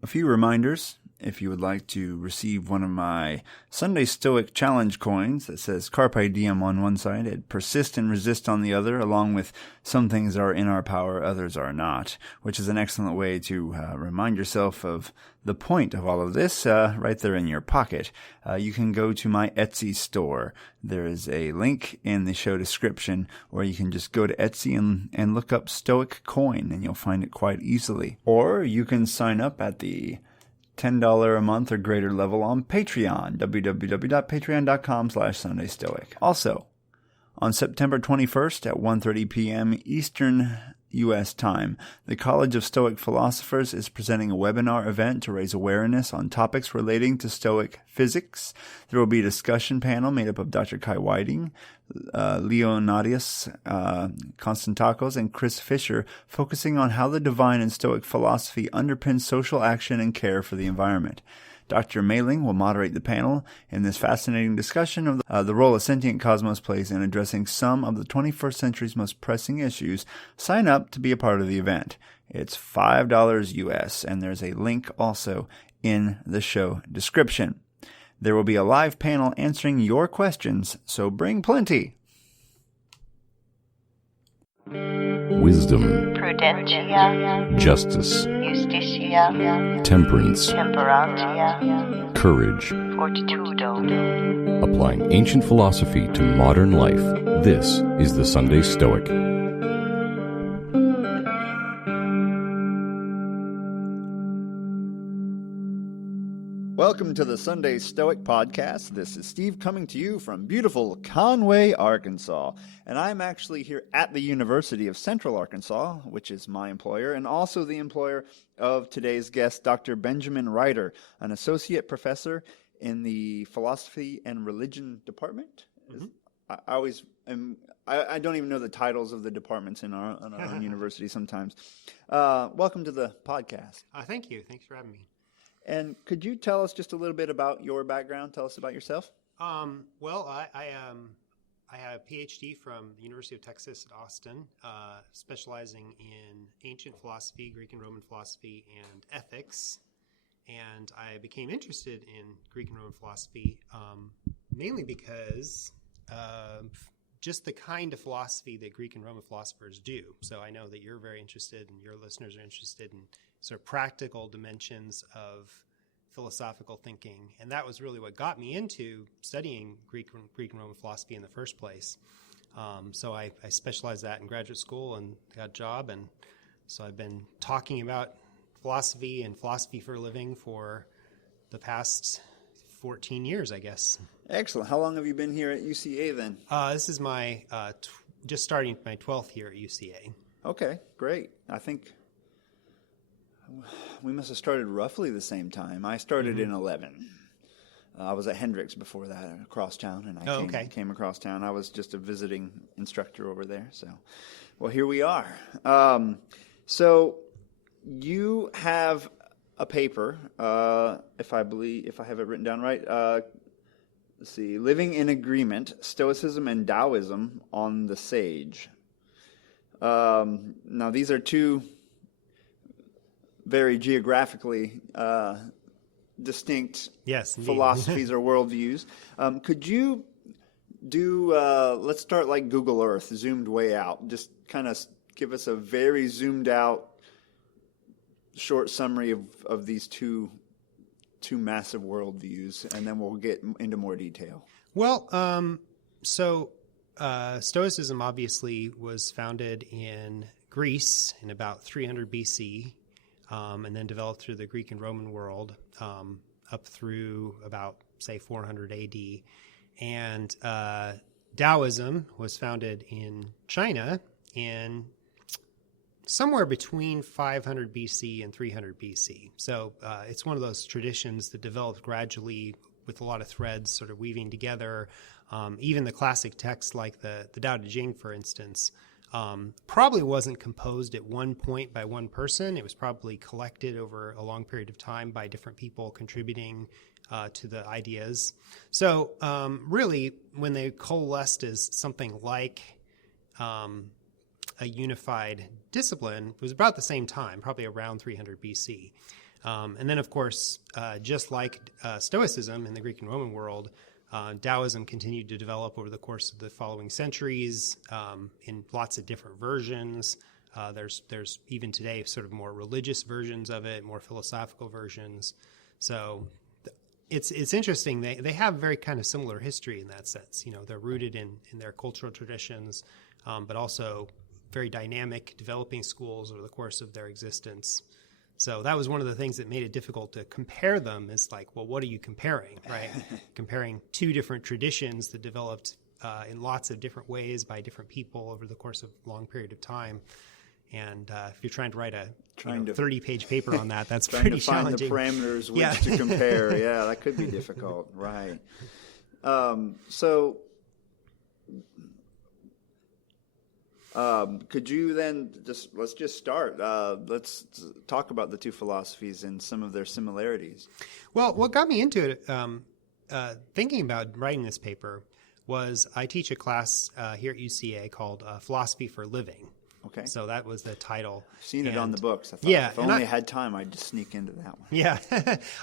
A few reminders. If you would like to receive one of my Sunday Stoic challenge coins that says Carpe Diem on one side and Persist and Resist on the other, along with some things are in our power, others are not, which is an excellent way to remind yourself of the point of all of this right there in your pocket. You can go to my Etsy store. There is a link in the show description, or you can just go to Etsy and look up Stoic coin, and you'll find it quite easily. Or you can sign up at the $10 a month or greater level on Patreon, www.patreon.com/SundayStoic. Also, on September 21st at 1:30 p.m. Eastern U.S. time, the College of Stoic Philosophers is presenting a webinar event to raise awareness on topics relating to Stoic physics. There will be a discussion panel made up of Dr. Kai Whiting, Leonidas Konstantakos, and Chris Fisher, focusing on how the divine and Stoic philosophy underpins social action and care for the environment. Dr. Mailing will moderate the panel in this fascinating discussion of the role a sentient cosmos plays in addressing some of the 21st century's most pressing issues. Sign up to be a part of the event. It's $5 US, and there's a link also in the show description. There will be a live panel answering your questions, so bring plenty. Wisdom, Prudentia, justice, Justitia, temperance, Temperantia, courage. Fortitudo. Applying ancient philosophy to modern life, this is the Sunday Stoic. Welcome to the Sunday Stoic Podcast. This is Steve coming to you from beautiful Conway, Arkansas. And I'm actually here at the University of Central Arkansas, which is my employer, and also the employer of today's guest, Dr. Benjamin Ryder, an associate professor in the Philosophy and Religion Department. Mm-hmm. I don't even know the titles of the departments in our own university sometimes. Welcome to the podcast. Thank you. Thanks for having me. And could you tell us just a little bit about your background? Tell us about yourself. Well, I have a PhD from the University of Texas at Austin, specializing in ancient philosophy, Greek and Roman philosophy, and ethics. And I became interested in Greek and Roman philosophy mainly because just the kind of philosophy that Greek and Roman philosophers do. So I know that you're very interested, and your listeners are interested in sort of practical dimensions of philosophical thinking. And that was really what got me into studying Greek and Roman philosophy in the first place. So I specialized that in graduate school and got a job. And so I've been talking about philosophy and philosophy for a living for the past 14 years, I guess. Excellent. How long have you been here at UCA then? This is my just starting my 12th year at UCA. Okay, great. I think we must have started roughly the same time. I started in 11. I was at Hendrix before that, across town, and I came across town. I was just a visiting instructor over there. So, well, here we are. So you have a paper, if I have it written down right. Let's see, Living in Agreement, Stoicism and Daoism on the Sage. Now, these are two very geographically distinct philosophies or worldviews. Could you do, let's start like Google Earth, zoomed way out. Just kind of give us a very zoomed out short summary of these two massive worldviews, and then we'll get into more detail. Well, Stoicism obviously was founded in Greece in about 300 BC, and then developed through the Greek and Roman world up through about, say, 400 AD. And Taoism was founded in China in somewhere between 500 BC and 300 BC. So it's one of those traditions that developed gradually with a lot of threads sort of weaving together. Even the classic texts like the Tao Te Ching, for instance, probably wasn't composed at one point by one person. It was probably collected over a long period of time by different people contributing to the ideas. So really, when they coalesced as something like a unified discipline, it was about the same time, probably around 300 BC. And then, of course, just like Stoicism in the Greek and Roman world, Daoism continued to develop over the course of the following centuries in lots of different versions. There's even today sort of more religious versions of it, more philosophical versions. So it's interesting. They have very kind of similar history in that sense. They're rooted in their cultural traditions, but also very dynamic, developing schools over the course of their existence. So that was one of the things that made it difficult to compare them. Is like, well, what are you comparing, right? Comparing two different traditions that developed in lots of different ways by different people over the course of a long period of time. And if you're trying to write a 30-page paper on that, that's pretty challenging. Trying to find the parameters which to compare. Yeah, that could be difficult. Right. Could you then let's just start. Let's talk about the two philosophies and some of their similarities. Well, what got me into it, thinking about writing this paper, was I teach a class here at UCA called Philosophy for Living. Okay. So that was the title. I've seen it on the books. I thought if I had time, I'd just sneak into that one. Yeah.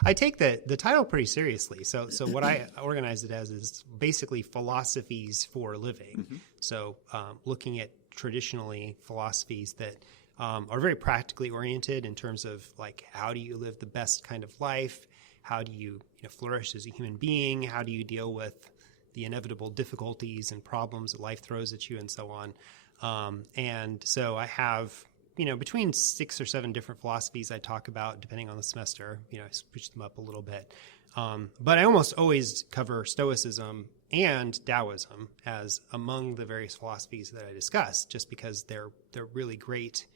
I take the title pretty seriously. So what I organized it as is basically philosophies for living. Mm-hmm. So looking at traditionally philosophies that are very practically oriented in terms of like, how do you live the best kind of life? How do you flourish as a human being? How do you deal with the inevitable difficulties and problems that life throws at you and so on? And so I have, between 6 or 7 different philosophies I talk about depending on the semester. I switch them up a little bit. But I almost always cover Stoicism and Daoism as among the various philosophies that I discuss, just because they're really great,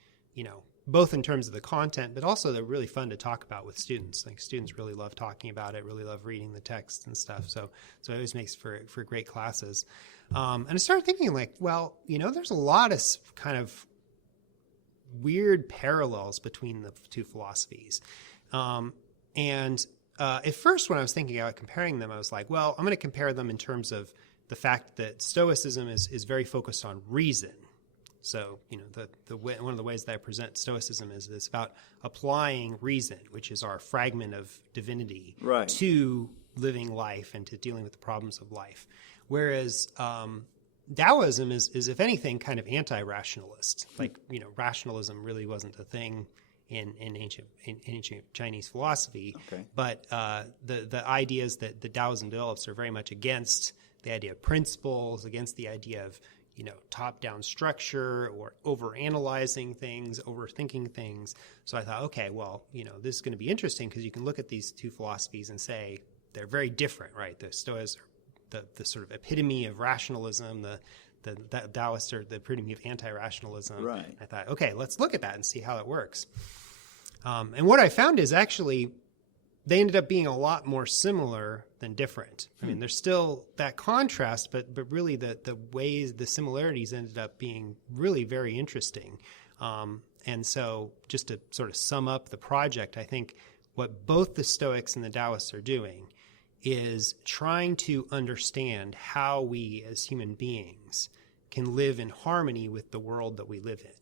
both in terms of the content, but also they're really fun to talk about with students. Like, students really love talking about it, really love reading the text and stuff. So it always makes for great classes. And I started thinking like, well, there's a lot of kind of weird parallels between the two philosophies. And at first, when I was thinking about comparing them, I was like, well, I'm going to compare them in terms of the fact that Stoicism is very focused on reason. So, one of the ways that I present Stoicism is it's about applying reason, which is our fragment of divinity, right, to living life and to dealing with the problems of life. Whereas Daoism is, if anything, kind of anti-rationalist. Like, rationalism really wasn't a thing in ancient Chinese philosophy. Okay. But the ideas that the Daoism develops are very much against the idea of principles, against the idea of top-down structure or over-analyzing things, overthinking things. So I thought, okay, well, this is going to be interesting because you can look at these two philosophies and say they're very different, right? The Stoics are the sort of epitome of rationalism, the Taoists are the epitome of anti-rationalism. Right. I thought, okay, let's look at that and see how it works. And what I found is actually they ended up being a lot more similar than different. I mean, there's still that contrast, but really the ways, the similarities ended up being really very interesting. And so just to sort of sum up the project, I think what both the Stoics and the Taoists are doing is trying to understand how we as human beings can live in harmony with the world that we live in.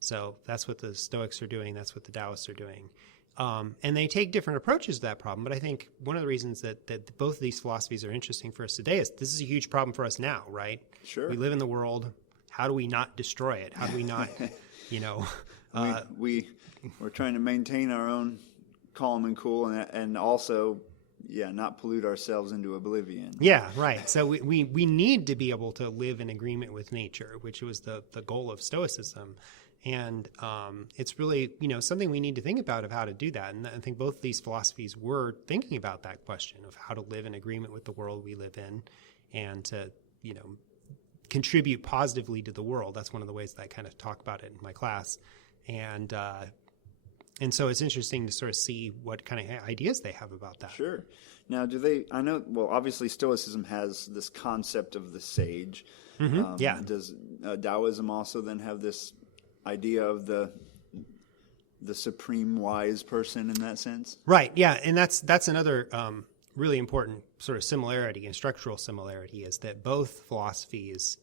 So that's what the Stoics are doing. That's what the Taoists are doing. And they take different approaches to that problem. But I think one of the reasons that both of these philosophies are interesting for us today is this is a huge problem for us now, right? Sure. We live in the world. How do we not destroy it? How do we not, we're trying to maintain our own calm and cool and also, not pollute ourselves into oblivion. Yeah, right. So we need to be able to live in agreement with nature, which was the goal of Stoicism. And it's really, something we need to think about of how to do that. And I think both these philosophies were thinking about that question of how to live in agreement with the world we live in and to, contribute positively to the world. That's one of the ways that I kind of talk about it in my class. And so it's interesting to sort of see what kind of ideas they have about that. Sure. Now, obviously Stoicism has this concept of the sage. Mm-hmm. Does Taoism also then have this idea of the supreme wise person in that sense? Right. Yeah. And that's another really important sort of similarity and structural similarity is that both philosophies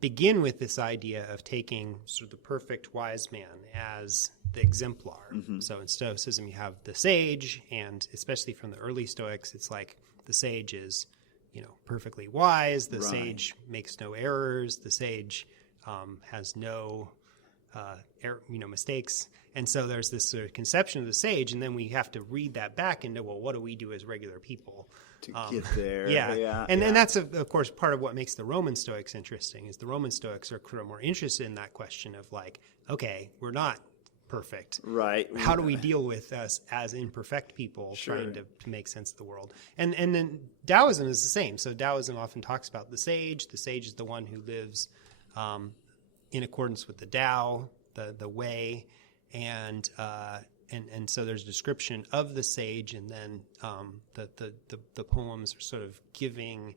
begin with this idea of taking sort of the perfect wise man as the exemplar. So in Stoicism, you have the sage, and especially from the early Stoics, it's like the sage is, perfectly wise. The sage makes no errors. The sage has no mistakes. And so there's this sort of conception of the sage, and then we have to read that back into, well, what do we do as regular people to get there? And that's, of course, part of what makes the Roman Stoics interesting, is the Roman Stoics are kind of more interested in that question of like, okay, we're not perfect. Right. How do we deal with us as imperfect people trying to make sense of the world? And then Taoism is the same. So Taoism often talks about the sage. The sage is the one who lives in accordance with the Tao, the way, and so there's a description of the sage, and then the poems are sort of giving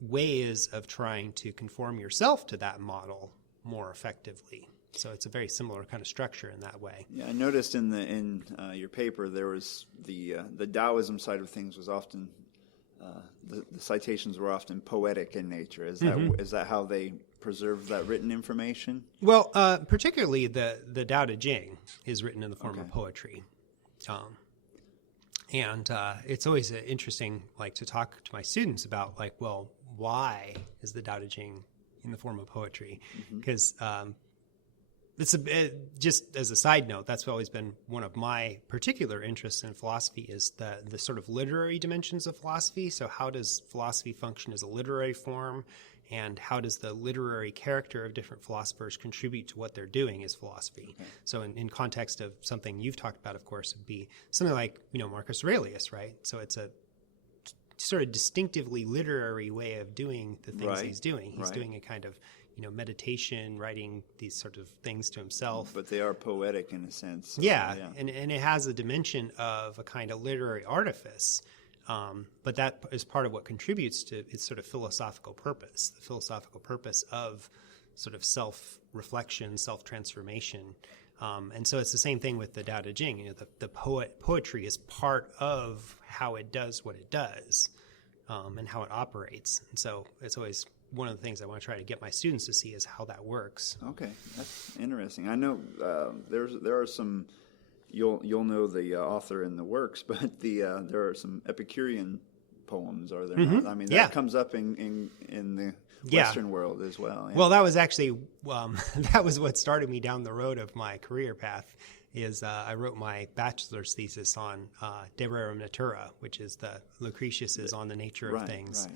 ways of trying to conform yourself to that model more effectively. So it's a very similar kind of structure in that way. Yeah, I noticed in your paper there was the Taoism side of things was often the citations were often poetic in nature. Is that how they preserve that written information? Well, particularly the Tao Te Ching is written in the form of poetry, and it's always interesting, like, to talk to my students about, like, well, why is the Tao Te Ching in the form of poetry? Because it's just as a side note, that's always been one of my particular interests in philosophy, is the sort of literary dimensions of philosophy. So how does philosophy function as a literary form, and how does the literary character of different philosophers contribute to what they're doing as philosophy? Okay. So in context of something you've talked about, of course, would be something like, Marcus Aurelius, right? So it's a sort of distinctively literary way of doing the things he's doing. He's doing a kind of meditation, writing these sort of things to himself. But they are poetic in a sense. Yeah. And it has a dimension of a kind of literary artifice. But that is part of what contributes to its sort of philosophical purpose, the philosophical purpose of sort of self-reflection, self-transformation. And so it's the same thing with the Tao Te Ching. The poetry is part of how it does what it does, and how it operates. And so it's always one of the things I want to try to get my students to see is how that works. Okay, that's interesting. I know there are some. You'll know the author and the works, but there are some Epicurean poems, are there not? I mean, that comes up in the Western world as well. Yeah. Well, that was actually that was what started me down the road of my career path. Is I wrote my bachelor's thesis on De Rerum Natura, which is the Lucretius's On the Nature of Things,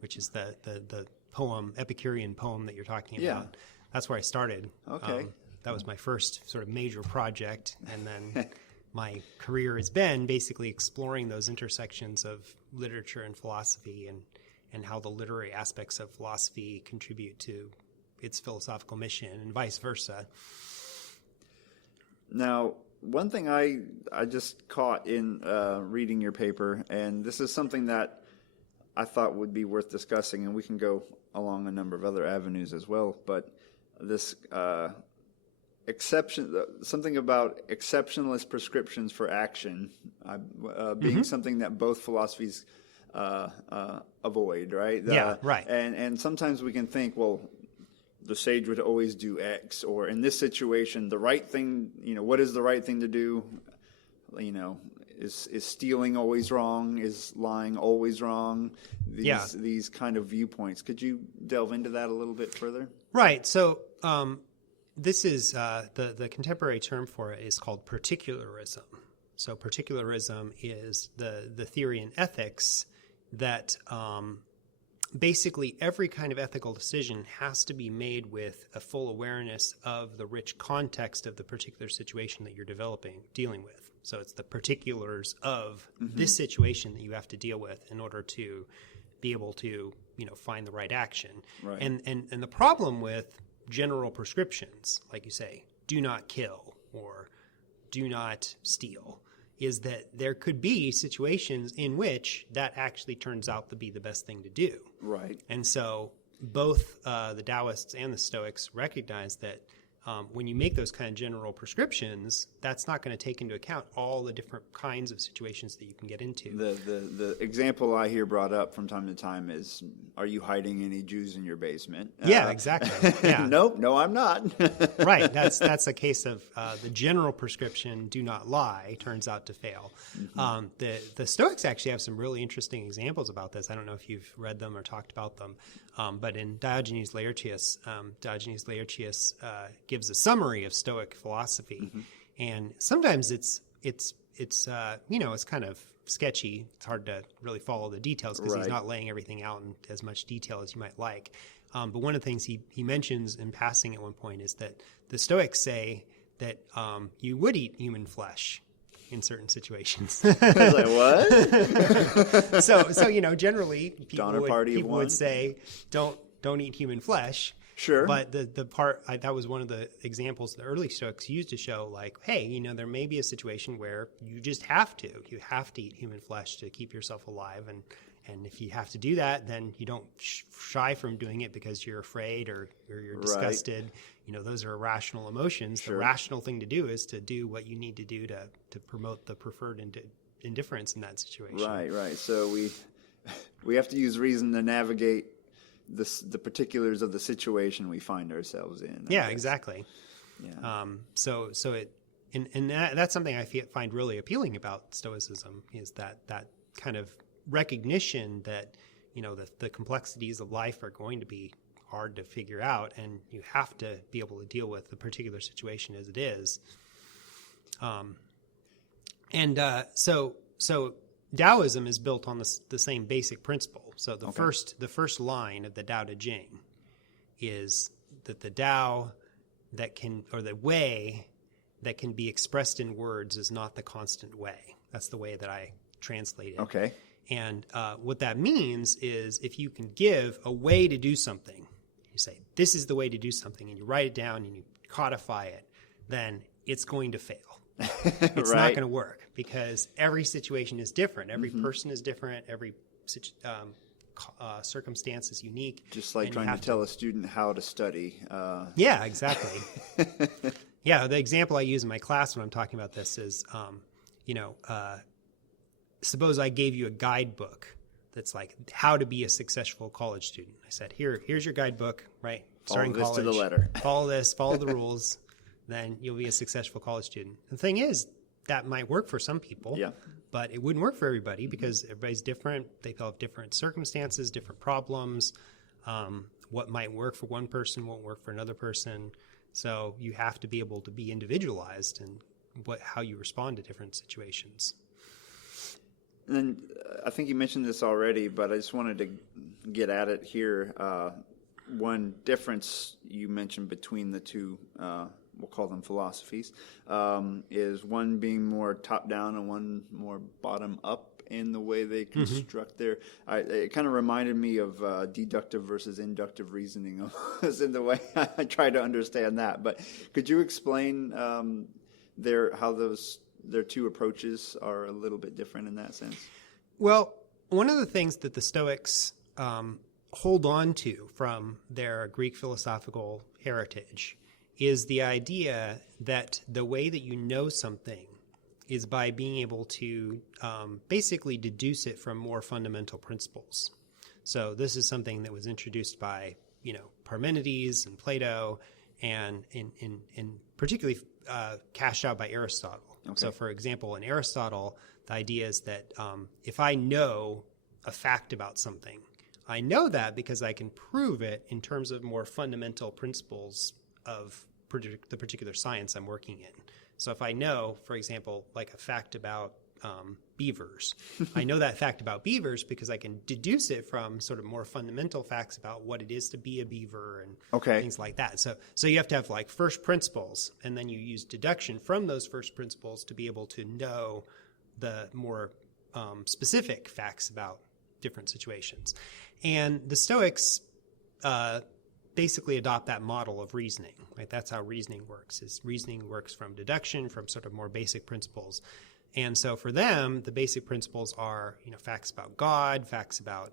which is the poem, Epicurean poem that you're talking about. That's where I started. Okay. That was my first sort of major project, and then my career has been basically exploring those intersections of literature and philosophy, and how the literary aspects of philosophy contribute to its philosophical mission, and vice versa. Now, one thing I just caught in reading your paper, and this is something that I thought would be worth discussing, and we can go along a number of other avenues as well, but this something about exceptionalist prescriptions for action being something that both philosophies avoid, right? Right. And sometimes we can think, well, the sage would always do X, or in this situation, the right thing, what is the right thing to do? Is stealing always wrong? Is lying always wrong? These kind of viewpoints. Could you delve into that a little bit further? Right. So this is the contemporary term for it is called particularism. So particularism is the theory in ethics that basically every kind of ethical decision has to be made with a full awareness of the rich context of the particular situation that you're dealing with. So it's the particulars of this situation that you have to deal with in order to be able to, find the right action. Right. And the problem with general prescriptions, like you say, do not kill or do not steal, is that there could be situations in which that actually turns out to be the best thing to do. Right. And so both the Taoists and the Stoics recognize that when you make those kind of general prescriptions, that's not going to take into account all the different kinds of situations that you can get into. The example I hear brought up from time to time is, are you hiding any Jews in your basement? Yeah, exactly. Yeah. No, I'm not. Right. That's a case of the general prescription, do not lie, turns out to fail. The Stoics actually have some really interesting examples about this. I don't know if you've read them or talked about them, but in Diogenes Laertius gives a summary of Stoic philosophy, and sometimes it's kind of sketchy. It's hard to really follow the details because he's not laying everything out in as much detail as you might like. But one of the things he mentions in passing at one point is that the Stoics say that you would eat human flesh in certain situations. I was like, what? So generally people would say don't eat human flesh. Sure. But the part that was one of the examples the early Stoics used to show, like, hey, there may be a situation where you just have to eat human flesh to keep yourself alive, and if you have to do that, then you don't shy from doing it because you're afraid or you're disgusted. Right. Those are irrational emotions. Sure. The rational thing to do is to do what you need to do to promote the preferred indifference in that situation. Right. So we have to use reason to navigate the particulars of the situation we find ourselves in. Yeah, exactly. Yeah. So it and that's something I find really appealing about Stoicism, is that kind of recognition that the complexities of life are going to be hard to figure out, and you have to be able to deal with the particular situation as it is. So Taoism is built on the same basic principle. So the first line of the Tao Te Ching is that the Tao the way that can be expressed in words is not the constant way. That's the way that I translate it. Okay. And what that means is, if you can give a way to do something, you say, this is the way to do something, and you write it down and you codify it, then it's going to fail. It's not going to work, because every situation is different. Every person is different. Every circumstance is unique. Just like trying to tell a student how to study. Yeah, exactly. Yeah, the example I use in my class when I'm talking about this is, suppose I gave you a guidebook that's like how to be a successful college student. I said, here's your guidebook, right? Starting college. Follow this to the letter. Follow this, follow the rules. Then you'll be a successful college student. The thing is, that might work for some people, but it wouldn't work for everybody, because everybody's different. They have different circumstances, different problems. What might work for one person won't work for another person. So you have to be able to be individualized in how you respond to different situations. And I think you mentioned this already, but I just wanted to get at it here. One difference you mentioned between the two, we'll call them philosophies, is one being more top-down and one more bottom-up in the way they construct their... it kind of reminded me of deductive versus inductive reasoning in the way I try to understand that. But could you explain how their two approaches are a little bit different in that sense? Well, one of the things that the Stoics hold on to from their Greek philosophical heritage is the idea that the way that you know something is by being able to basically deduce it from more fundamental principles. So this is something that was introduced by, Parmenides and Plato, and in particularly cashed out by Aristotle. Okay. So, for example, in Aristotle, the idea is that if I know a fact about something, I know that because I can prove it in terms of more fundamental principles of the particular science I'm working in. So if I know, for example, like a fact about beavers, I know that fact about beavers because I can deduce it from sort of more fundamental facts about what it is to be a beaver and things like that. So you have to have like first principles, and then you use deduction from those first principles to be able to know the more specific facts about different situations. And the Stoics basically adopt that model of reasoning, right? That's how reasoning works. Reasoning works from deduction, from sort of more basic principles. And so for them, the basic principles are, facts about God, facts about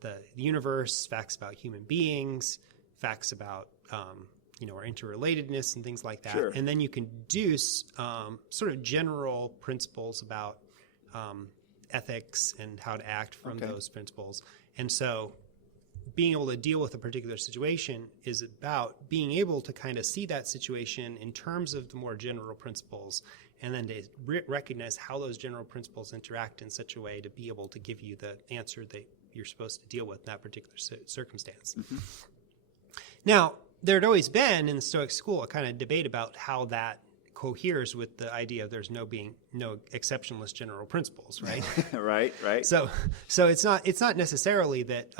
the universe, facts about human beings, facts about or interrelatedness and things like that. Sure. And then you can deduce sort of general principles about ethics and how to act from those principles. And so being able to deal with a particular situation is about being able to kind of see that situation in terms of the more general principles, and then to recognize how those general principles interact in such a way to be able to give you the answer that you're supposed to deal with in that particular circumstance. Mm-hmm. Now, there had always been in the Stoic school a kind of debate about how that coheres with the idea of there's no exceptionless general principles, right? right. So it's not necessarily that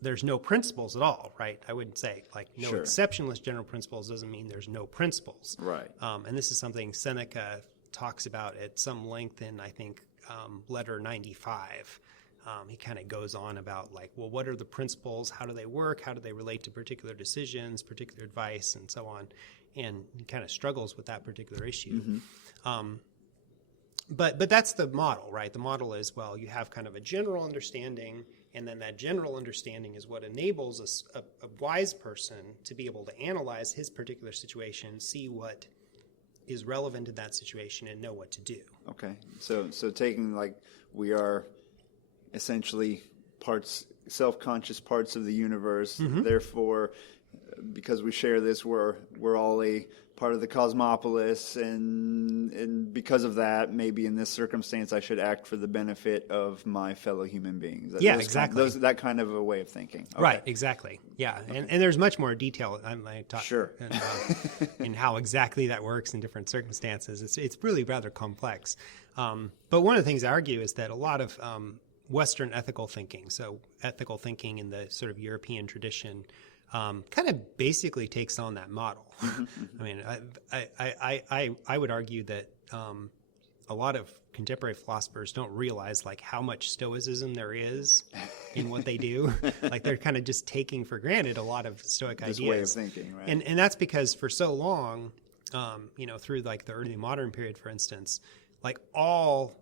there's no principles at all, right? I wouldn't say no exceptionless general principles doesn't mean there's no principles, right? And this is something Seneca talks about at some length in, I think, letter 95. He kind of goes on about what are the principles? How do they work? How do they relate to particular decisions, particular advice, and so on? And he kind of struggles with that particular issue. Mm-hmm. But that's the model, right? The model is, you have kind of a general understanding, and then that general understanding is what enables a wise person to be able to analyze his particular situation, see what is relevant in that situation, and know what to do. Okay. So taking we are essentially self-conscious parts of the universe, mm-hmm. Therefore, because we share this, we're all a part of the cosmopolis, and because of that, maybe in this circumstance, I should act for the benefit of my fellow human beings. Exactly. That kind of a way of thinking. Okay. Right, exactly. Yeah, okay. and there's much more detail. Sure. in how exactly that works in different circumstances. It's really rather complex. But one of the things I argue is that a lot of Western ethical thinking, so ethical thinking in the sort of European tradition, kind of basically takes on that model. I mean, I would argue that a lot of contemporary philosophers don't realize how much Stoicism there is in what they do. They're kind of just taking for granted a lot of Stoic this ideas. Way of thinking, right? And that's because for so long, through the early modern period, for instance, all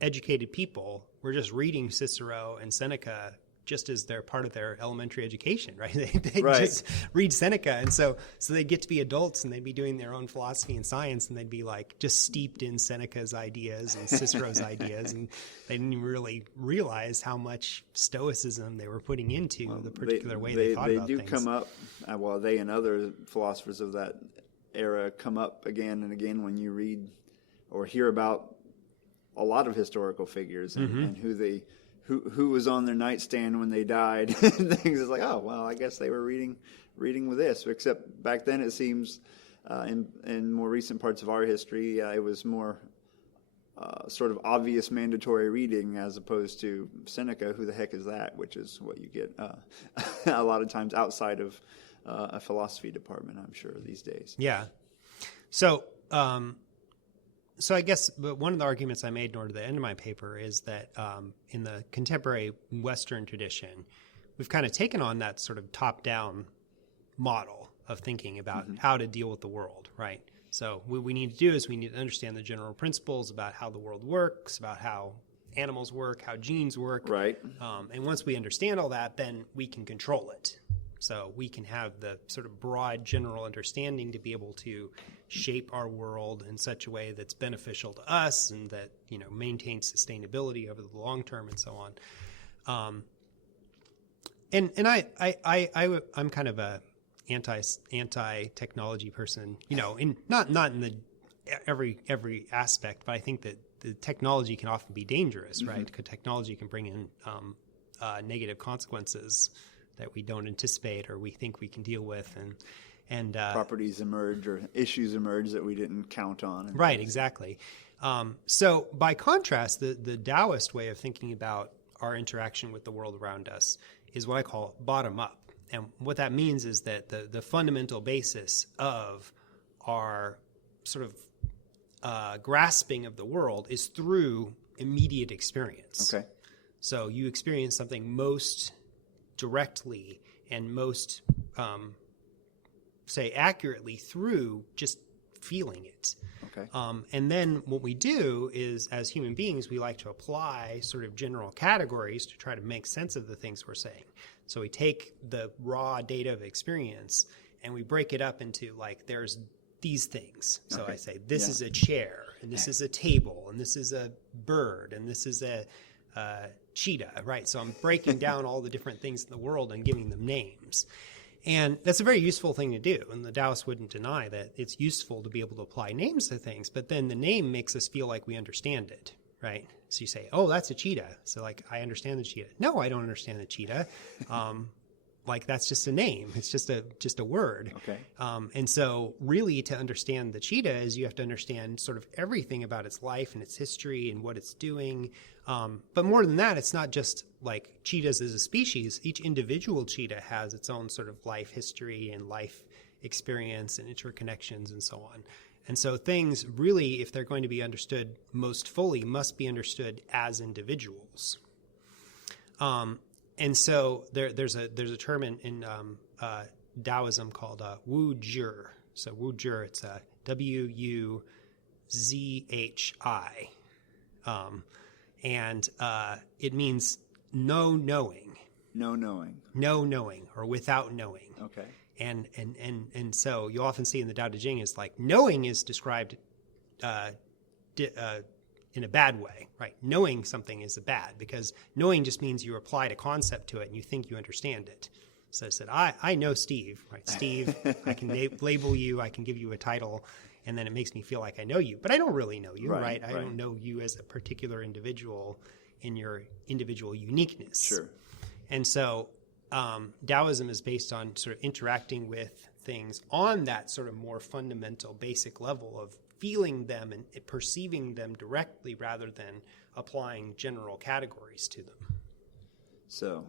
educated people were just reading Cicero and Seneca just as they're part of their elementary education, right? They right. just read Seneca. And so they'd get to be adults and they'd be doing their own philosophy and science, and they'd be just steeped in Seneca's ideas and Cicero's ideas. And they didn't even really realize how much Stoicism they were putting into the particular way they thought about things. They do come up, they and other philosophers of that era come up again and again when you read or hear about a lot of historical figures and, mm-hmm. and who was on their nightstand when they died and things. It's I guess they were reading with this. Except back then, it seems in more recent parts of our history, it was more sort of obvious mandatory reading as opposed to Seneca. Who the heck is that? Which is what you get a lot of times outside of a philosophy department, I'm sure, these days. Yeah. So I guess one of the arguments I made toward the end of my paper is that in the contemporary Western tradition, we've kind of taken on that sort of top-down model of thinking about mm-hmm. how to deal with the world, right? So what we need to do is we need to understand the general principles about how the world works, about how animals work, how genes work. Right. And once we understand all that, then we can control it. So we can have the sort of broad general understanding to be able to shape our world in such a way that's beneficial to us and that, maintains sustainability over the long term and so on. I'm kind of a anti-technology person, in not in the every aspect, but I think that the technology can often be dangerous, mm-hmm. right? Because technology can bring in negative consequences that we don't anticipate or we think we can deal with, and properties emerge or issues emerge that we didn't count on. Right, exactly. So by contrast, the Taoist way of thinking about our interaction with the world around us is what I call bottom up. And what that means is that the fundamental basis of our sort of grasping of the world is through immediate experience. Okay. So you experience something most directly and most, accurately through just feeling it. Okay. And then what we do is, as human beings, we like to apply sort of general categories to try to make sense of the things we're saying. So we take the raw data of experience and we break it up into like, there's these things. So I say, this is a chair, and this is a table, and this is a bird, and this is a cheetah, right? So I'm breaking down all the different things in the world and giving them names. And that's a very useful thing to do. And the Taoists wouldn't deny that it's useful to be able to apply names to things, but then the name makes us feel like we understand it, right? So you say, oh, that's a cheetah. So like, I understand the cheetah. No, I don't understand the cheetah. Like that's just a name. It's just a word. Okay. And so really to understand the cheetah is you have to understand sort of everything about its life and its history and what it's doing. But more than that, it's not just like cheetahs as a species. Each individual cheetah has its own sort of life history and life experience and interconnections and so on. And so things really, if they're going to be understood most fully, must be understood as individuals. And so there's a term in Daoism called Wu Zhi. So Wu Zhi, it's Wuzhi. And it means no knowing. No knowing. No knowing, or without knowing. Okay. And so you often see in the Tao Te Ching is like knowing is described in a bad way, right? Knowing something is bad because knowing just means you apply a concept to it and you think you understand it. So I said, I know Steve, right? Steve, I can label you, I can give you a title, and then it makes me feel like I know you, but I don't really know you, right? I don't know you as a particular individual in your individual uniqueness. Sure. And so Taoism is based on sort of interacting with things on that sort of more fundamental, basic level of feeling them and perceiving them directly rather than applying general categories to them. So,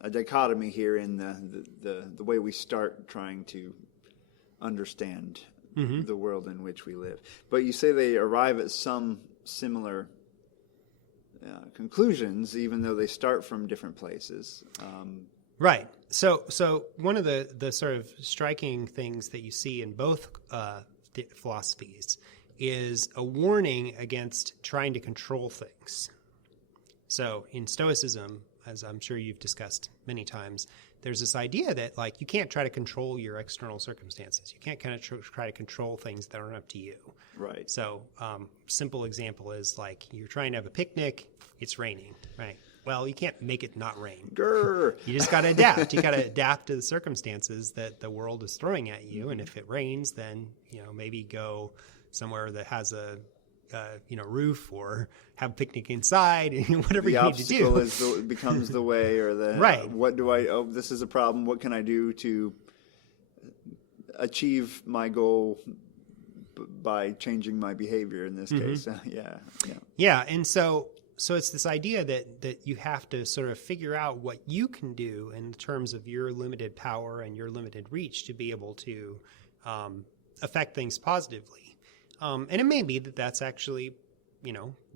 a dichotomy here in the way we start trying to understand the world in which we live. But you say they arrive at some similar conclusions, even though they start from different places. Right. So one of the sort of striking things that you see in both philosophies is a warning against trying to control things. So in Stoicism, as I'm sure you've discussed many times, there's this idea that like you can't try to control your external circumstances. You can't kind of try to control things that aren't up to you. Right. So simple example is like you're trying to have a picnic, it's raining, right? Well, you can't make it not rain. Grr. You just got to adapt. You got to adapt to the circumstances that the world is throwing at you. And if it rains, then, maybe go somewhere that has a, roof or have a picnic inside and whatever you need to do. The obstacle becomes the way or the, right. This is a problem. What can I do to achieve my goal by changing my behavior in this case? Yeah. And so it's this idea that you have to sort of figure out what you can do in terms of your limited power and your limited reach to be able to affect things positively. And it may be that that's actually,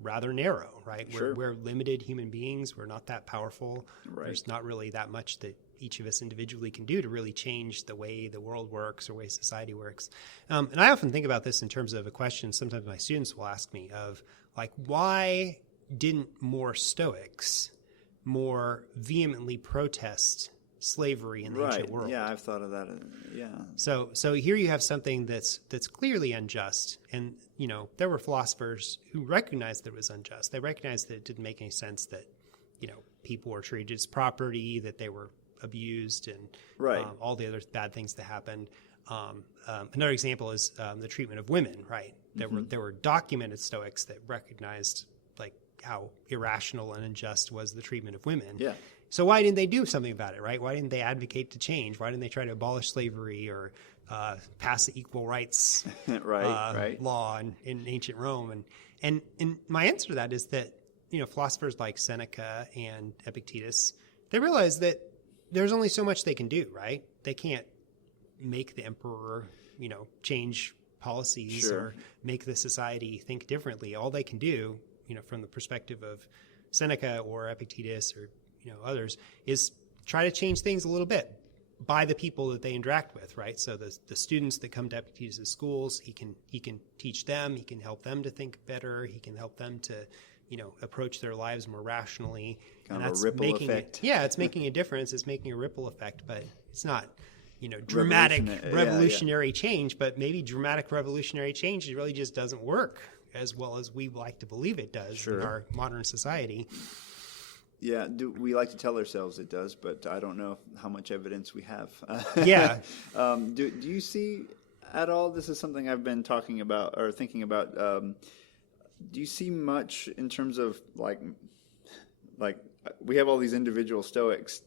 rather narrow, right? Sure. We're limited human beings. We're not that powerful. Right. There's not really that much that each of us individually can do to really change the way the world works or way society works. And I often think about this in terms of a question sometimes my students will ask me of like, why didn't more Stoics more vehemently protest slavery in the ancient world? Yeah, I've thought of that. Yeah. So here you have something that's clearly unjust, and there were philosophers who recognized that it was unjust. They recognized that it didn't make any sense that people were treated as property, that they were abused, and all the other bad things that happened. Another example is the treatment of women. Right, there were documented Stoics that recognized like how irrational and unjust was the treatment of women. Yeah. So why didn't they do something about it, right? Why didn't they advocate to change? Why didn't they try to abolish slavery or pass the equal rights law in ancient Rome? And my answer to that is that, philosophers like Seneca and Epictetus, they realized that there's only so much they can do, right? They can't make the emperor, change policies or make the society think differently. All they can do, from the perspective of Seneca or Epictetus or others, is try to change things a little bit by the people that they interact with, right? So the students that come to Epictetus' schools, he can teach them, he can help them to think better, he can help them to, approach their lives more rationally. Kind and of a ripple effect. It's making a difference. It's making a ripple effect, but it's not, dramatic revolutionary change, but maybe dramatic revolutionary change really just doesn't work as well as we like to believe it does in our modern society. Yeah, we like to tell ourselves it does, but I don't know how much evidence we have. Yeah. Do you see at all, this is something I've been talking about or thinking about, do you see much in terms of like we have all these individual Stoics.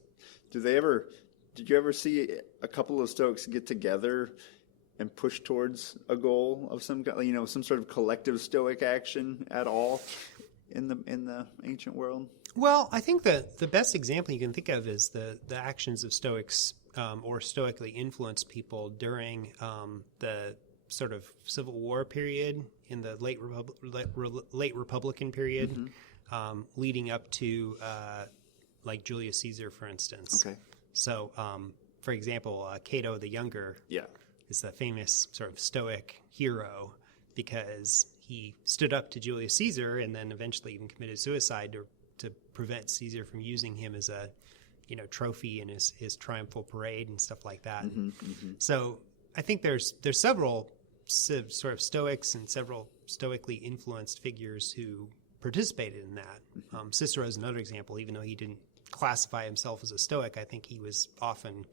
Did you ever see a couple of Stoics get together and push towards a goal of some kind, some sort of collective Stoic action at all in the ancient world? Well, I think that the best example you can think of is the actions of Stoics or Stoically influenced people during the sort of Civil War period in the late Republican period, leading up to like Julius Caesar, for instance. Okay. So, for example, Cato the Younger is the famous sort of Stoic hero because he stood up to Julius Caesar and then eventually even committed suicide to prevent Caesar from using him as a trophy in his triumphal parade and stuff like that. So I think there's several sort of Stoics and several Stoically influenced figures who participated in that. Cicero is another example. Even though he didn't classify himself as a Stoic, I think he was often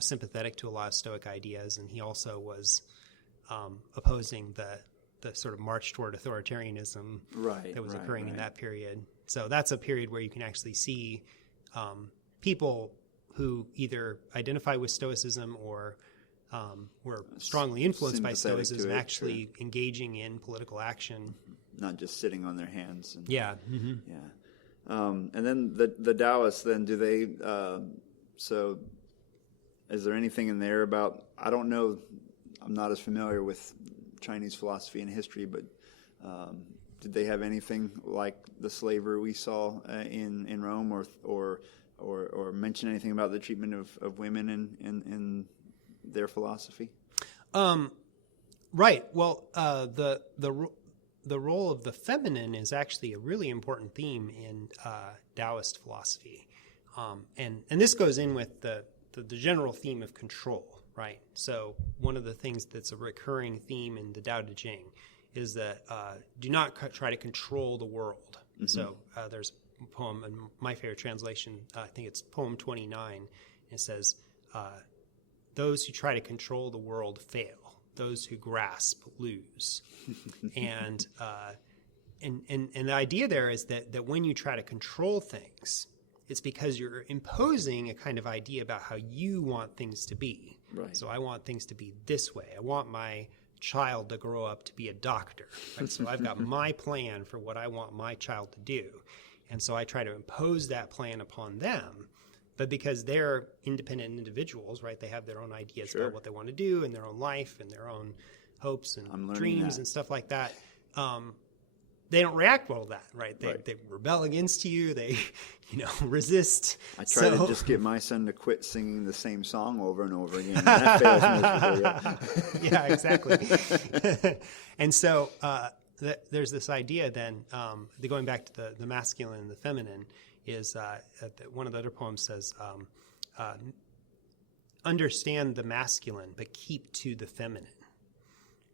sympathetic to a lot of Stoic ideas, and he also was opposing the sort of march toward authoritarianism that was occurring in that period. So that's a period where you can actually see people who either identify with Stoicism or were strongly influenced by Stoicism actually engaging in political action. Not just sitting on their hands. Yeah. And then the Taoists, then, do they, so is there anything in there about, I don't know, I'm not as familiar with Chinese philosophy and history, but did they have anything like the slavery we saw in Rome, or mention anything about the treatment of women in their philosophy? Right. Well, the role of the feminine is actually a really important theme in Taoist philosophy, and this goes in with the general theme of control, right? So one of the things that's a recurring theme in the Tao Te Ching is that do not try to control the world. So there's a poem, and my favorite translation, I think it's poem 29. It says, "Those who try to control the world fail. Those who grasp lose." and the idea there is that when you try to control things, it's because you're imposing a kind of idea about how you want things to be. Right. So I want things to be this way. I want my child to grow up to be a doctor. Right? So I've got my plan for what I want my child to do. And so I try to impose that plan upon them. But because they're independent individuals, right, they have their own ideas about what they want to do in their own life and their own hopes and dreams and stuff like that. They don't react well to that, right? They rebel against you. They, resist. I try to just get my son to quit singing the same song over and over again. And that fails miserably. Yeah, exactly. And so there's this idea then, going back to the masculine and the feminine, is one of the other poems says, understand the masculine, but keep to the feminine.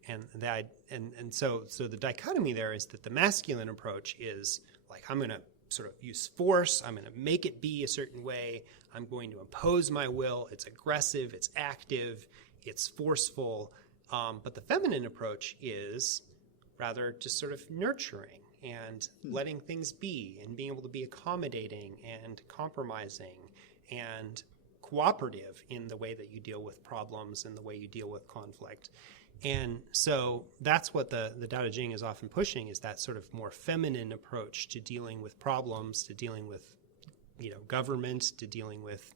And so the dichotomy there is that the masculine approach is like, I'm going to sort of use force. I'm going to make it be a certain way. I'm going to impose my will. It's aggressive. It's active. It's forceful. But the feminine approach is rather just sort of nurturing and letting things be and being able to be accommodating and compromising and cooperative in the way that you deal with problems and the way you deal with conflict. And so that's what the Tao Te Ching is often pushing, is that sort of more feminine approach to dealing with problems, to dealing with, government, to dealing with,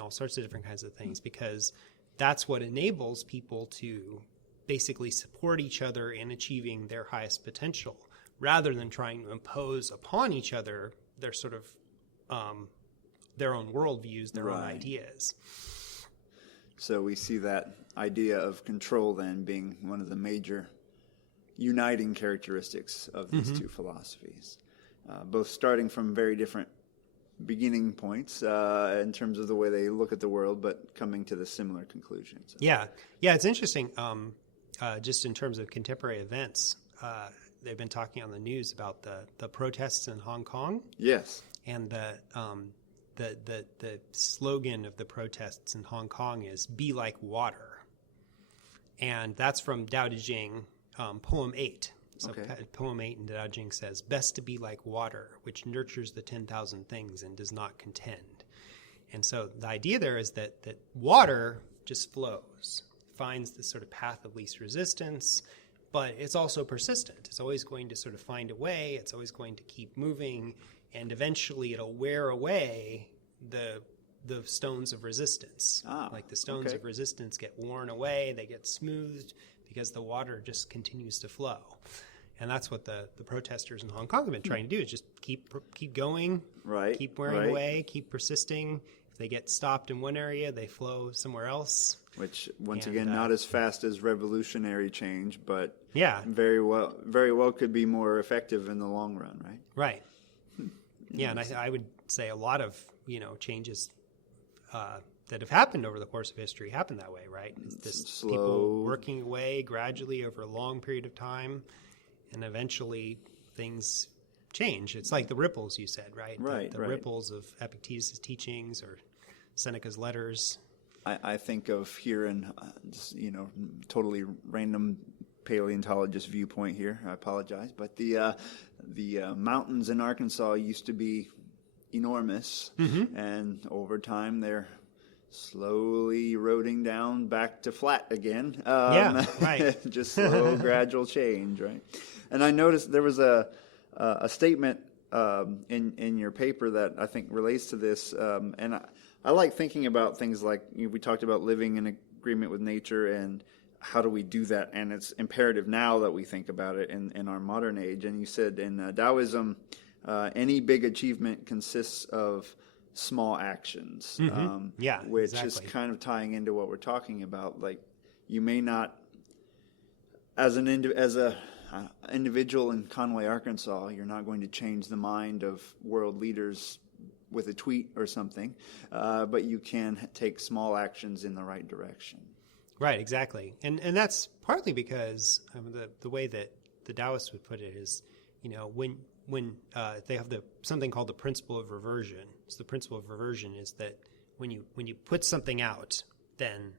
all sorts of different kinds of things, because that's what enables people to basically support each other in achieving their highest potential, rather than trying to impose upon each other their sort of their own worldviews, their own ideas. So we see that idea of control then being one of the major uniting characteristics of these two philosophies, both starting from very different beginning points in terms of the way they look at the world, but coming to the similar conclusions. Yeah, it's interesting. Just in terms of contemporary events, they've been talking on the news about the protests in Hong Kong. Yes, and the slogan of the protests in Hong Kong is "Be like water," and that's from Tao Te Ching, poem 8. So poem 8 in Tao Te Ching says, "Best to be like water, which nurtures the 10,000 things and does not contend." And so the idea there is that water just flows, finds this sort of path of least resistance, but it's also persistent. It's always going to sort of find a way. It's always going to keep moving, and eventually it'll wear away the stones of resistance. Like the stones of resistance get worn away, they get smoothed, because the water just continues to flow. And that's what the protesters in Hong Kong have been trying to do, is just keep going, keep wearing away, keep persisting. If they get stopped in one area, they flow somewhere else. Which, once again, not as fast as revolutionary change, but very well could be more effective in the long run, right? Right. Yeah, and I would say a lot of, changes that have happened over the course of history happen that way, right? It's this slow. People working away gradually over a long period of time, and eventually things change. It's like the ripples you said, right? The ripples of Epictetus' teachings or Seneca's letters. I think of here in, totally random paleontologist viewpoint here. I apologize, but the mountains in Arkansas used to be enormous, and over time they're slowly eroding down back to flat again. Just slow, gradual change, right? And I noticed there was a statement in your paper that I think relates to this, and I like thinking about things like, we talked about living in agreement with nature, and how do we do that? And it's imperative now that we think about it in our modern age. And you said in Daoism, any big achievement consists of small actions, which is kind of tying into what we're talking about. Like, you may not, as an individual in Conway, Arkansas, you're not going to change the mind of world leaders with a tweet or something, but you can take small actions in the right direction. Right, exactly. And that's partly because the way that the Taoists would put it is, when they have something called the Principle of Reversion. So the Principle of Reversion is that when you put something out, then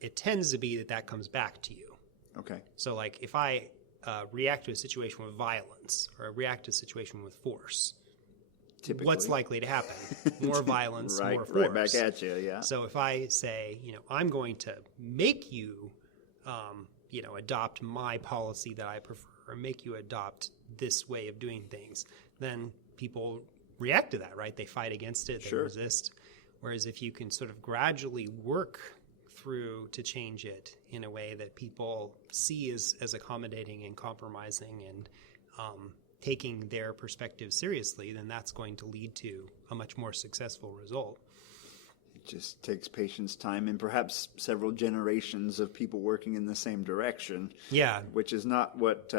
it tends to be that comes back to you. Okay. So like if I react to a situation with violence, or I react to a situation with force, typically, what's likely to happen? More violence, more force. Right back at you, yeah. So if I say, I'm going to make you, adopt my policy that I prefer, or make you adopt this way of doing things, then people react to that, right? They fight against it, they resist. Whereas if you can sort of gradually work through to change it in a way that people see as accommodating and compromising and taking their perspective seriously, then that's going to lead to a much more successful result. It just takes patience, time, and perhaps several generations of people working in the same direction. Yeah. Which is not what